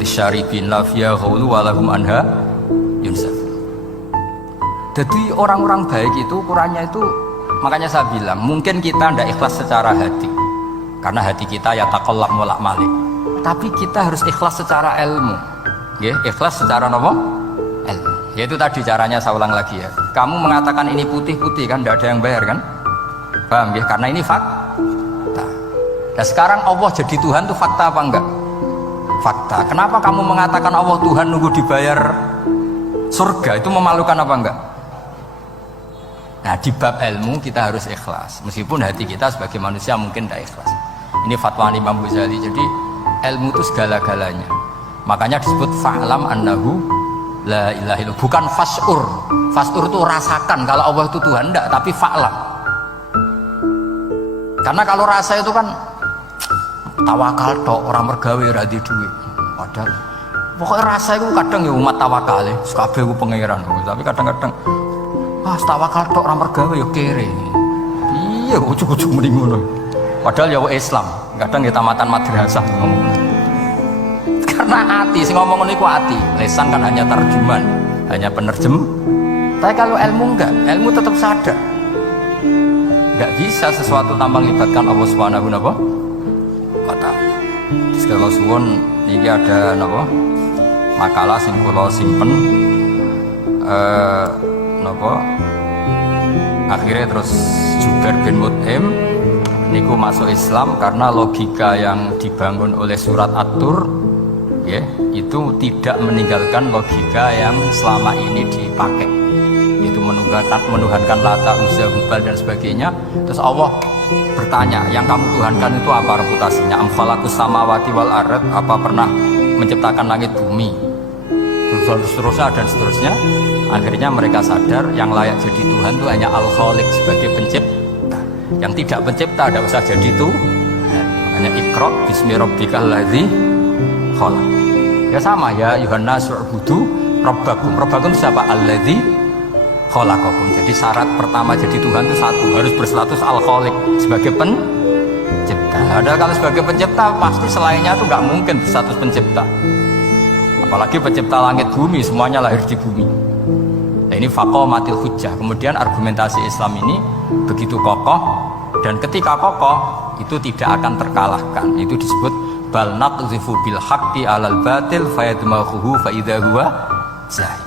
lisyaribin la fiya ghulu wa lahum anha yunsaf. Jadi orang-orang baik itu ukurannya itu, makanya saya bilang mungkin kita tidak ikhlas secara hati karena hati kita ya taqallab molak malik, tapi kita harus ikhlas secara ilmu ya, ikhlas secara apa? Ilmu. Yaitu tadi caranya saya ulang lagi ya, kamu mengatakan ini putih-putih kan tidak ada yang bayar kan, paham ya, karena ini fakta. Nah sekarang Allah jadi Tuhan itu fakta apa enggak? Fakta. Kenapa kamu mengatakan Allah Tuhan nunggu dibayar surga? Itu memalukan apa enggak? Nah di bab ilmu kita harus ikhlas, meskipun hati kita sebagai manusia mungkin tidak ikhlas. Ini fatwa Imam Ghazali. Jadi ilmu itu segala-galanya. Makanya disebut fa'lam annahu la ilaha illallah, bukan fas'ur. Fas'ur itu rasakan kalau Allah itu Tuhan, enggak, tapi fa'lam. Karena kalau rasa itu kan tawakal tok, orang mergawe ora di duit. Padahal pokoknya rasa itu kadang ya umat tawakal ya, kabeh ku pangeran. Tapi kadang-kadang tawakal tok ora mergawe ya kere. Iya ujug-ujug mending ngono. Padahal ya Islam, kadang ya tamatan madrasah ngomong. Karena hati sing ngomong niku hati. Lesan kan hanya terjemahan, hanya penerjem. Tapi kalau ilmu enggak, ilmu tetap sadar. Enggak bisa sesuatu tanpa melibatkan Allah Subhanahu wa ta'ala. Kalau suwun ini ada napa? Makalah sing kula simpen napa? Akhirnya terus Jubair bin Mut'im niku masuk Islam karena logika yang dibangun oleh surat At-Tur ya, itu tidak meninggalkan logika yang selama ini dipakai, itu menuhankan Lata, Uzza, Hubal dan sebagainya. Terus Allah bertanya, yang kamu tuhankan itu apa reputasinya? Am khalaqus samawati wal ard, apa pernah menciptakan langit bumi? Seterusnya dan seterusnya. Akhirnya mereka sadar yang layak jadi Tuhan itu hanya Al-Khaliq sebagai pencipta. Yang tidak pencipta tidak usah jadi Tuhan. Hanya Iqra bismi rabbikal ladzi khalaq. Ya sama ya, Yuhannas u'budu rabbakum. Rabbakum siapa? Alladzi khalaqakum. Jadi syarat pertama jadi Tuhan itu satu, harus berstatus Al-Khaliq sebagai pencipta. Ada kalau sebagai pencipta pasti selainnya itu nggak mungkin berstatus pencipta. Apalagi pencipta langit bumi, semuanya lahir di bumi. Nah, ini faqamatil hujjah. Kemudian argumentasi Islam ini begitu kokoh, dan ketika kokoh itu tidak akan terkalahkan. Itu disebut bal naqdhifu bil haqqi 'alal batil fayadmaghuhu fa idza huwa zahir.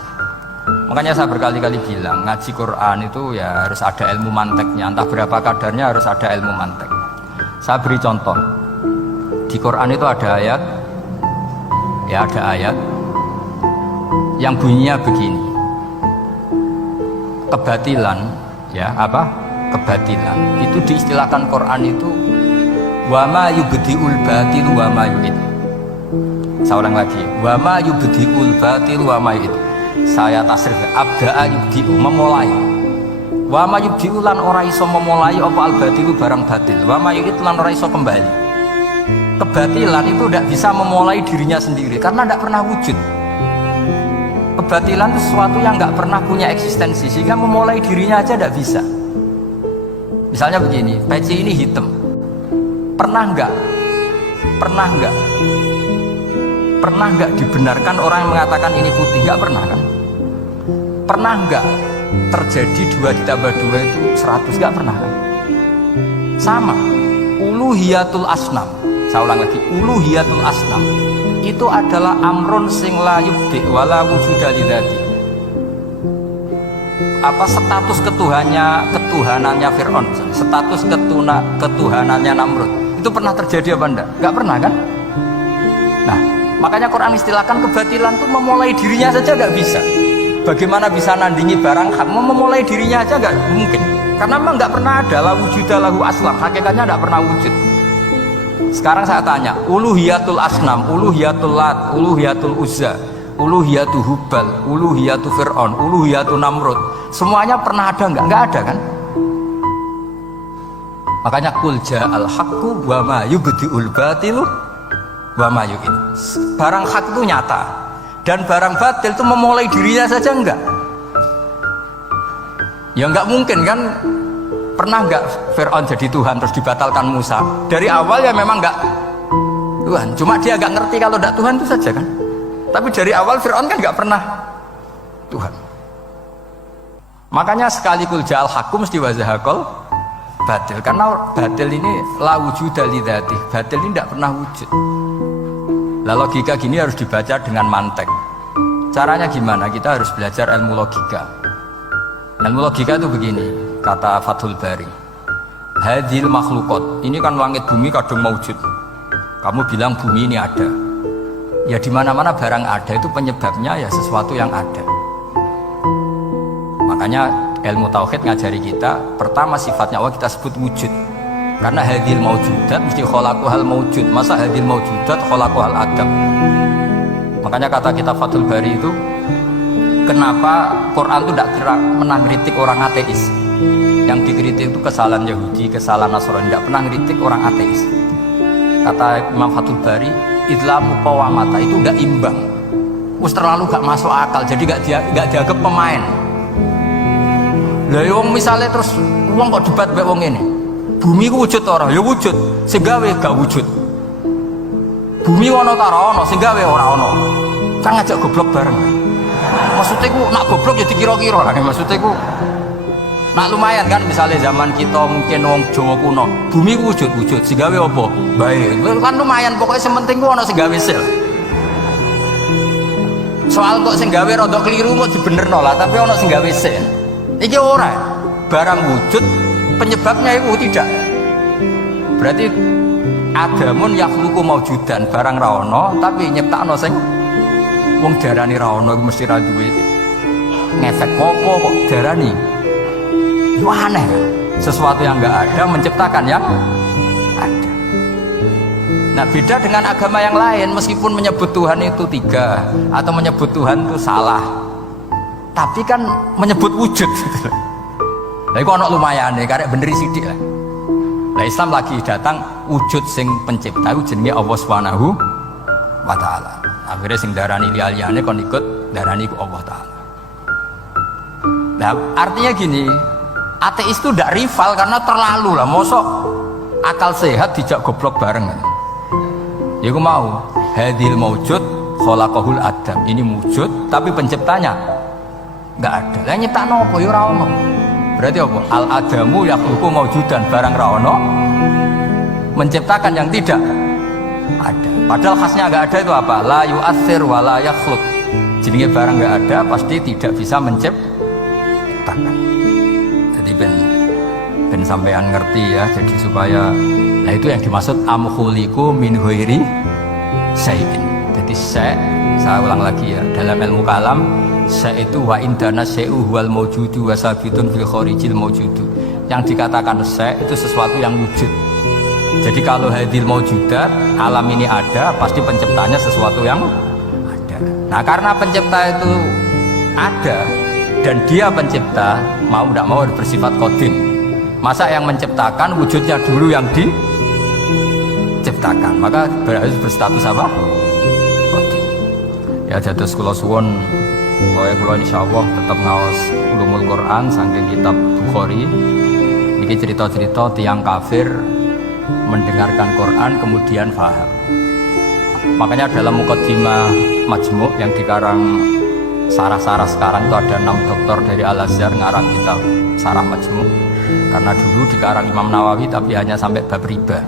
Makanya saya berkali-kali bilang ngaji Quran itu ya harus ada ilmu manteknya, entah berapa kadarnya harus ada ilmu mantek. Saya beri contoh. Di Quran itu ada ayat, ya ada ayat yang bunyinya begini. Kebatilan, ya apa? Kebatilan. Itu diistilahkan Quran itu wa ma yubdiul batil wa ma yu'id. Saya ulang lagi. Wa ma yubdiul batil wa ma yu'id. Saya tasrif abda'a yubdi'u, memulai. Wa ma yubdi'u lan ora iso memulai apa al-batilu barang batil. Wa ma yu'id lan ora iso kembali. Kebatilan itu tidak bisa memulai dirinya sendiri karena tidak pernah wujud. Kebatilan itu sesuatu yang nggak pernah punya eksistensi, sehingga memulai dirinya aja tidak bisa. Misalnya begini, peci ini hitam. Pernah nggak dibenarkan orang yang mengatakan ini putih? Nggak pernah kan? Pernah nggak terjadi 2 ditambah 2 itu 100? Nggak pernah kan? Sama, uluhiyatul asnam. Saya ulang lagi, uluhiyatul asnam itu adalah amrun sing la yubdi wala wujuda lidzati. Apa status ketuhanannya Fir'aun, status ketuhanannya Namrud itu pernah terjadi apa enggak? Enggak pernah kan? Nah, makanya Quran istilahkan kebatilan itu memulai dirinya saja enggak bisa. Bagaimana bisa nandingi barang hak? Memulai dirinya aja enggak mungkin. Karena memang enggak pernah ada la wujuda lahu aslam, hakikatnya enggak pernah wujud. Sekarang saya tanya, uluhiyatul asnam, uluhiyatul lat, uluhiyatul uzza, uluhiyatul hubal, uluhiyatul fir'aun, uluhiyatul namrud, semuanya pernah ada enggak? Enggak ada kan? Makanya qul ja'al haqqu wa ma yubdi'ul batilu wa ma yu'id. Barang hak itu nyata, dan barang batil itu memulai dirinya saja enggak? Ya enggak mungkin kan? Pernah nggak Fir'aun jadi Tuhan terus dibatalkan Musa? Dari awal ya memang nggak Tuhan, cuma dia nggak ngerti kalau tidak Tuhan itu saja kan. Tapi dari awal Fir'aun kan nggak pernah Tuhan. Makanya sekali kul ja'al haqqu mesti wazahakol batil, karena batil ini la wujuda lidzati, batil ini tidak pernah wujud. Lah logika gini harus dibaca dengan mantek. Caranya gimana? Kita harus belajar ilmu logika. Ilmu logika itu begini, kata Fathul Bari, hadil makhlukot, ini kan langit bumi kadung maujud. Kamu bilang bumi ini ada, ya di mana-mana barang ada itu penyebabnya ya sesuatu yang ada. Makanya ilmu tauhid ngajari kita, pertama sifatnya Allah kita sebut wujud, karena hadil maujudat mesti kholaquhal maujud. Masa hadil maujudat kholaquhal adam? Makanya kata kita Fathul Bari itu, kenapa Quran itu tidak pernah ngeritik orang ateis? Yang dikritik itu kesalahan Yahudi, kesalahan Nasrani, tidak pernah ngeritik orang ateis. Kata Imam Fathul Bari, idlamu qawamata itu tidak imbang, terlalu gak masuk akal, jadi gak dianggap pemain. Lah wong misalnya terus wong kok debat mbek wong ini, bumi ku wujud ora? Ya wujud, sing gawe gak wujud. Bumi ono ta ora ono, sing gawe ora ono. Kan ngajak goblok bareng. Maksudnya ku nak goblok ya dikira-kira lah, maksudnya ku nak lumayan kan, misalnya zaman kita mungkin wong Jawa kuno, bumi ku wujud, sing gawe apa? Baik, kan lumayan, pokoknya sementing ku ono sing gawe sil. Soal kok sing gawe rada keliru kok dibenerno lah, tapi ono sing gawe sil. Iki ora, barang wujud penyebabnya itu tidak. Berarti adamun yakhluqu maujudan, barang ra ono tapi nyiptakno sing wong darani ra ono iku mesti ra duwe ngefek apa kok darani. Itu aneh kan? Sesuatu yang enggak ada menciptakan yang ada. Nah beda dengan agama yang lain, meskipun menyebut Tuhan itu 3 atau menyebut Tuhan itu salah, tapi kan menyebut wujud. Lah iku ana lumayane karek beneri sithik lah. Lah Islam lagi datang wujud sing pencipta itu jenenge Allah Subhanahu wa taala. Akhirnya sing darani liyane kon ikut darani ku Allah taala. Nah, artinya gini, ateis itu tidak rival karena terlalu lah, mosok akal sehat dijak goblok bareng. Ya aku mau hadil maujud khalaqahul adam, ini wujud tapi penciptanya nggak ada. Lah nyiptakno apa ya ora ono. Berarti apa? Al adamu yakhluqu maujudan, barang ra ono menciptakan yang tidak ada. Padahal khasnya nggak ada itu apa? La yu'athir wa la yakhluq. Jenenge barang nggak ada pasti tidak bisa menciptakan. Jadi ben sampean ngerti ya, jadi supaya nah itu yang dimaksud am khuliqu min ghairi syai'in. Jadi saya ulang lagi ya, dalam ilmu kalam saya itu wa indana syai'u wal maujudu wa sabitun fil kharijil maujudu. Yang dikatakan saya itu sesuatu yang wujud. Jadi kalau hadil maujudat, alam ini ada, pasti penciptanya sesuatu yang ada. Nah karena pencipta itu ada dan dia pencipta, mau tidak mau bersifat qadim. Masa yang menciptakan wujudnya dulu yang diciptakan, maka berstatus apa? Qadim. Ya dados kula suwun Pokoknya kalau insyaallah tetap ngaos ulumul Quran saking kitab Bukhari. Ini cerita-cerita tiang kafir mendengarkan Quran kemudian paham. Makanya dalam mukaddimah Majmu' yang dikarang sarah-sarah sekarang itu ada 6 doktor dari Al-Azhar ngarang kitab Sarah Majmu'. Karena dulu dikarang Imam Nawawi tapi hanya sampai bab riba.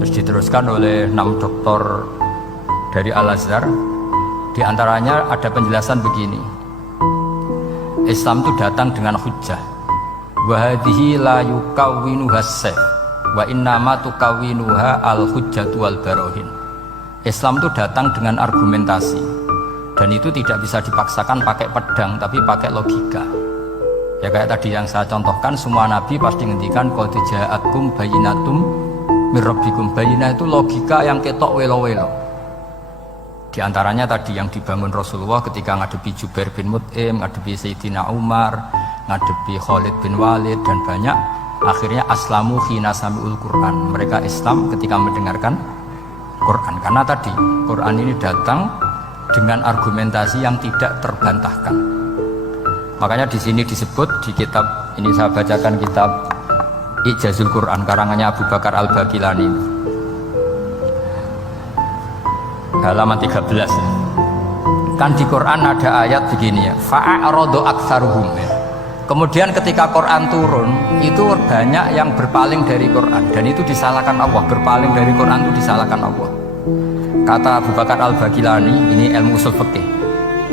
Terus diteruskan oleh 6 doktor dari Al-Azhar. Di antaranya ada penjelasan begini. Islam itu datang dengan hujjah. Wa hadhihi la yukawwinuha as-sayf wa innama tukawwinuha al-hujjatu wal barohin. Islam itu datang dengan argumentasi. Dan itu tidak bisa dipaksakan pakai pedang tapi pakai logika. Ya kayak tadi yang saya contohkan, semua nabi pasti ngendikan qad ja'akum bayyinatum mir rabbikum. Bayyinah itu logika yang ketok welo-welo. Di antaranya tadi yang dibangun Rasulullah ketika ngadepi Jubair bin Mut'im, ngadepi Sayyidina Umar, ngadepi Khalid bin Walid dan banyak. Akhirnya aslamu khina sami'ul Quran. Mereka Islam ketika mendengarkan Quran. Karena tadi Quran ini datang dengan argumentasi yang tidak terbantahkan. Makanya di sini disebut di kitab ini, saya bacakan kitab Ijazul Quran karangannya Abu Bakar Al-Baqilani, halaman 13. Kan di Quran ada ayat begini ya, fa'aradu aktsaruhum. Kemudian ketika Quran turun itu banyak yang berpaling dari Quran dan itu disalahkan Allah. Berpaling dari Quran itu disalahkan Allah. Kata Abu Bakar Al-Baqilani, ini ilmu usul fikih,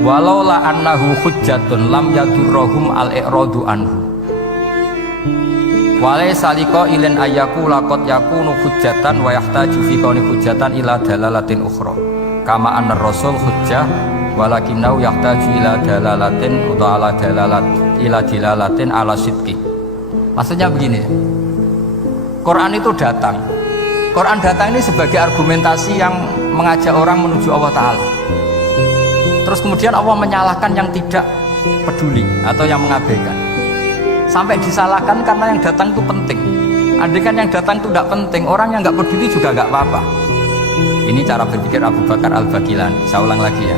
walau la annahu hujjatun lam yadurrohum al-i'radu anhu walai saliko ilin ayyaku lakot yakunu hujjatan wa yahtaju fi kauni hujjatan ila dalalatin ukhra kama anna rasul hujjah walakinau yahtaju ila dalalatin atau ala dalalat ila dilalatin ala sidqi. Maksudnya begini, Quran itu datang, Quran datang ini sebagai argumentasi yang mengajak orang menuju Allah Ta'ala. Terus kemudian Allah menyalahkan yang tidak peduli atau yang mengabaikan. Sampai disalahkan karena yang datang itu penting. Andai kan yang datang itu tidak penting, orang yang nggak peduli juga nggak apa-apa. Ini cara berpikir Abu Bakar Al-Baqilani. Saya ulang lagi ya.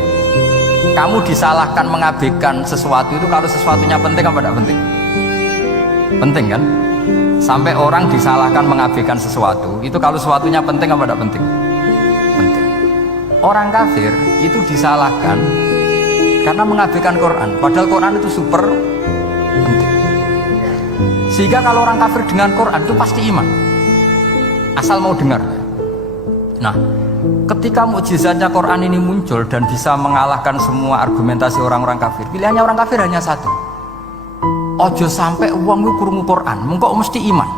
Kamu disalahkan mengabaikan sesuatu itu kalau sesuatunya penting apa tidak penting? Penting kan? Sampai orang disalahkan mengabaikan sesuatu itu kalau sesuatunya penting apa tidak penting? Penting. Orang kafir itu disalahkan karena mengabaikan Quran, padahal Quran itu super penting. Sehingga kalau orang kafir dengan Quran itu pasti iman, asal mau dengar. Nah, ketika mukjizatnya Quran ini muncul dan bisa mengalahkan semua argumentasi orang-orang kafir, pilihannya orang kafir hanya satu. Ojo sampai uang itu krungu Quran, mengko mesti iman.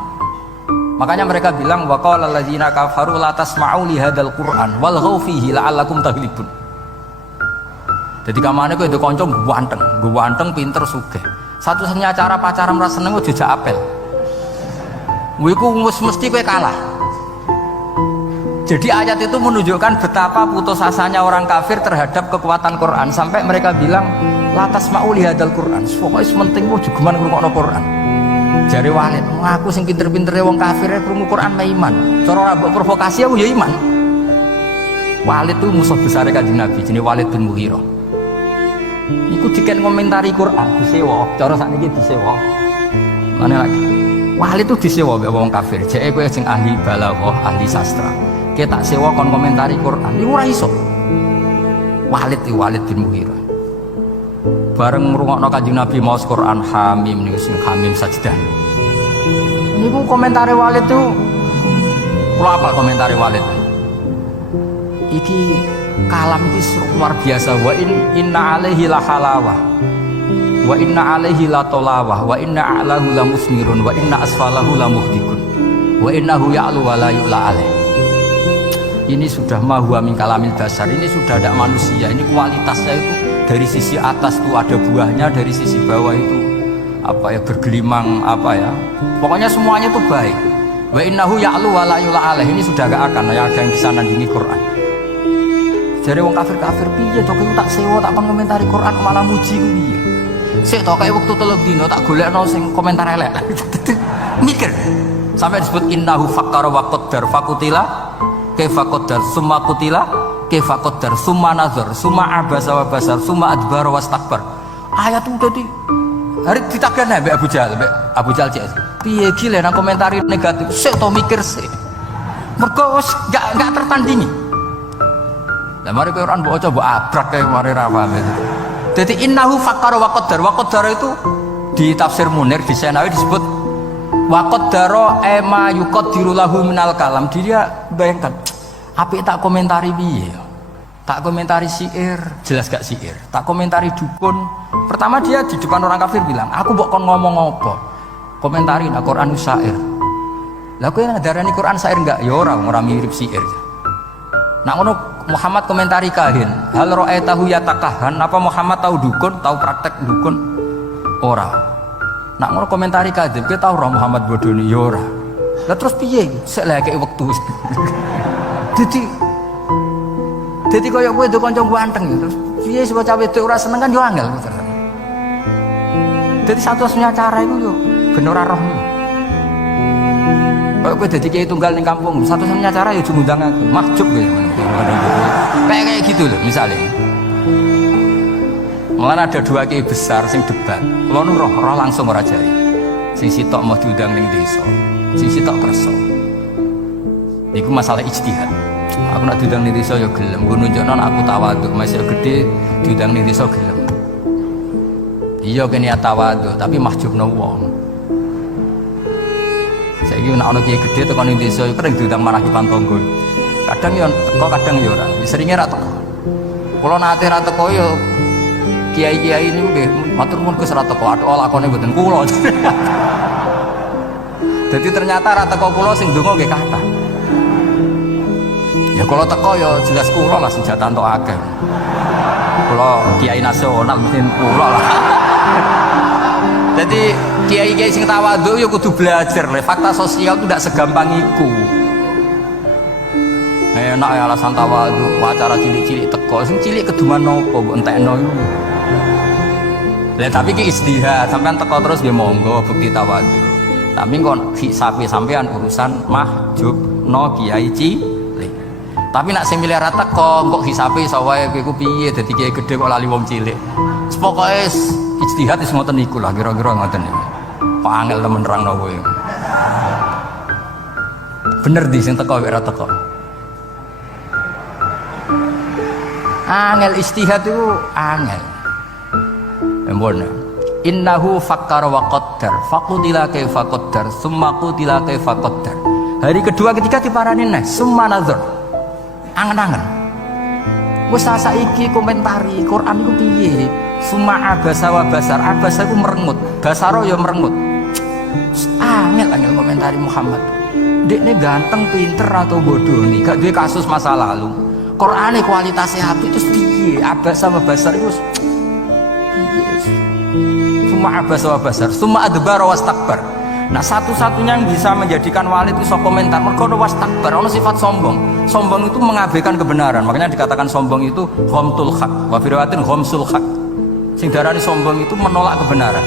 Makanya mereka bilang wa qala alladzina kafaru la tasma'u li hadzal Qur'an walghaw fihi la'allakum taghlibun. Jadi kamane kowe ndek kanca ganteng, pinter sugih. Satu-satunya cara pacaran ora seneng ojo jak apel. Kuwi ku mesti kowe kalah. Jadi ayat itu menunjukkan betapa putus asanya orang kafir terhadap kekuatan Quran sampai mereka bilang la tasma'u li hadzal Qur'an. Pokoke penting ojo geman ngrungokno Quran. Jari Walid, aku sing pinter-pintere wong kafir krungu Quran meh iman. Cara ora mbok provokasi aku ya iman. Walid itu musuh besar Kanjeng Nabi, jenenge Walid bin Mughirah. Iku diken komentari Quran disewa, cara sakniki disewa. Mana lagi? Walid itu disewa mbek wong kafir. Jeke kowe sing ahli balaghah, ahli sastra. Kowe tak sewa kon komentari Quran. Iku ora iso. Walid bin Mughirah. Bareng ngrungokno Kanjeng Nabi maos Quran Hamim niku sing Hamim sajdah. Niku komentare Walid tuh kula apal komentare Walid. Iki kalam iki luar biasa. Wa inna alaihi la halawah. Wa inna alaihi la tolawah. Wa inna a'lahu la musmirun. Wa inna asfalahu la muhdikun. Wa innahu ya'lu wa la yu'la alaih. Ini sudah mahuwa min kalamil basar. Ini sudah ada manusia. Ini kualitasnya itu dari sisi atas tuh ada buahnya, dari sisi bawah itu apa ya bergelimang apa ya. Pokoknya semuanya itu baik. Wa innahu ya'lu wa la yu'la alaih. Ini sudah gak akan ya ada yang bisa nandingi Quran. Jadi wong kafir-kafir piye to kowe tak sewa tak komentari Quran malah muji ku piye. Sik to kayak waktu 3 dino tak golekno sing komentar elek. Mikir. Sampai disebut innahu fakkara wa qaddar fakutila kaifa qaddar summa qutila kaifa qaddar summa nazar summa abasa wa basar summa adbara wastakbar. Ayat itu tadi hari ditagih mbek Abu Jahal cek. Piye iki lek nang komentari negatif sik to mikir sik. Mergo wis gak tertandingi. Lah mari kowe ora mbok coba abrak kae mari ra paham itu. Dadi innahu fakkara wa qaddar. Wa qaddar itu di tafsir Munir di Senawi disebut wa qaddara ma yuqaddiru lahu minal kalam. Dia bayangkan apik tak komentari piye. Tak komentari syair, jelas gak syair. Tak komentari dukun. Pertama dia di depan orang kafir bilang, "Aku mbok kon ngomong apa?" Komentarin Al-Qur'an syair. Lah kowe ngadarani Quran syair enggak? Ya ora mirip syair. Nak ngono Muhammad komentari kahin, hal ra'aitahu yatakahan, apa Muhammad tahu dukun, tahu praktek dukun? Ora. Nak ngono komentari kadhib, kowe tahu ora Muhammad bodoni? Ya ora. Lah terus piye? Sik lek kek wektu. Dadi koyo kowe do kanca ganteng terus piye sing bocah wedok ora seneng kan yo angel. Dadi satu-satunya cara iku yo ben ora roh niku. Kowe dadi kiai tunggal ning kampung, satu-satunya cara yo ngundang aku, mahjub kowe. Kayak gitu loh misalnya. Malah ada dua kiai besar sing debat. Kalau nu roh langsung ora jari. Sing sitok mau diundang ning desa, sing sitok kersa. Iku masalah ijtihad. Aku nak diundang ning desa ya gelem, nggo nunjukno aku tawadhu, masih gede diundang ning desa gelem. Iya kene tawadhu, tapi mahjubno wong. Saiki nek ana kiai gede tekan ning desa iku ning diundang marahiban tangga. Kadang ya teko kadang ya ora. Seringe ra teko. Kula nate ra teko ya kiai-kiai niku nggih matur nuwun Gus ra teko, athuk lakone mboten kula. Jadi ternyata ra teko kula sing ndonga nggih kathah. Ya kalau teko ya jelas kula lah senjata entuk akeh. Kula kiai nasional mesti kula lah. Jadi kiai-kiai sing tawadhu ya kudu belajar le fakta sosial itu tidak segampang iku. Enak ya alasan tawadhu, acara cilik-cilik teko, sing cilik keduman nopo mbok entekno iku. Lah tapi ki istihad, sampean teko terus nggih monggo bukti tawadhu. Tapi kon hisabe sampean urusan mahjub no kiai cilik. Tapi nak sing milih ra teko, kok hisabe iso wae kowe ku piye dadi kiai gedhe kok lali wong cilik. Pokoke ijtihad wis ngoten niku lah kira-kira ngoten niku. Kok angel temen nerangno kowe. Bener di sing teko wek ra teko. Angel ijtihad itu angel. Embon. Innahu fakkara wa qaddar, faqutila kaifa qaddar, summa qutila kaifa qaddar. Hari kedua ketiga diparani neh, summa nazar. Angen-angen. Wis saiki komentari Quran iku piye? Summa abasa wa basar. Abasa iku merengut, basaro ya merengut. Angel komentari Muhammad. Dekne ganteng, pinter atau bodoh nih, gak duwe kasus masa lalu. Qur'ane kualitasnya apik terus piye? Abasa wa basar iku piye? Summa abasa wa basar, summa adbara wastakbar. Nah satu-satunya yang bisa menjadikan wali itu sok komentar. Mergo ono wastakbar, ono sifat sombong. Sombong itu mengabaikan kebenaran. Makanya dikatakan sombong itu ghamtul haq. Wa fi riwayatin ghamsul haq. Sing darani sombong itu menolak kebenaran.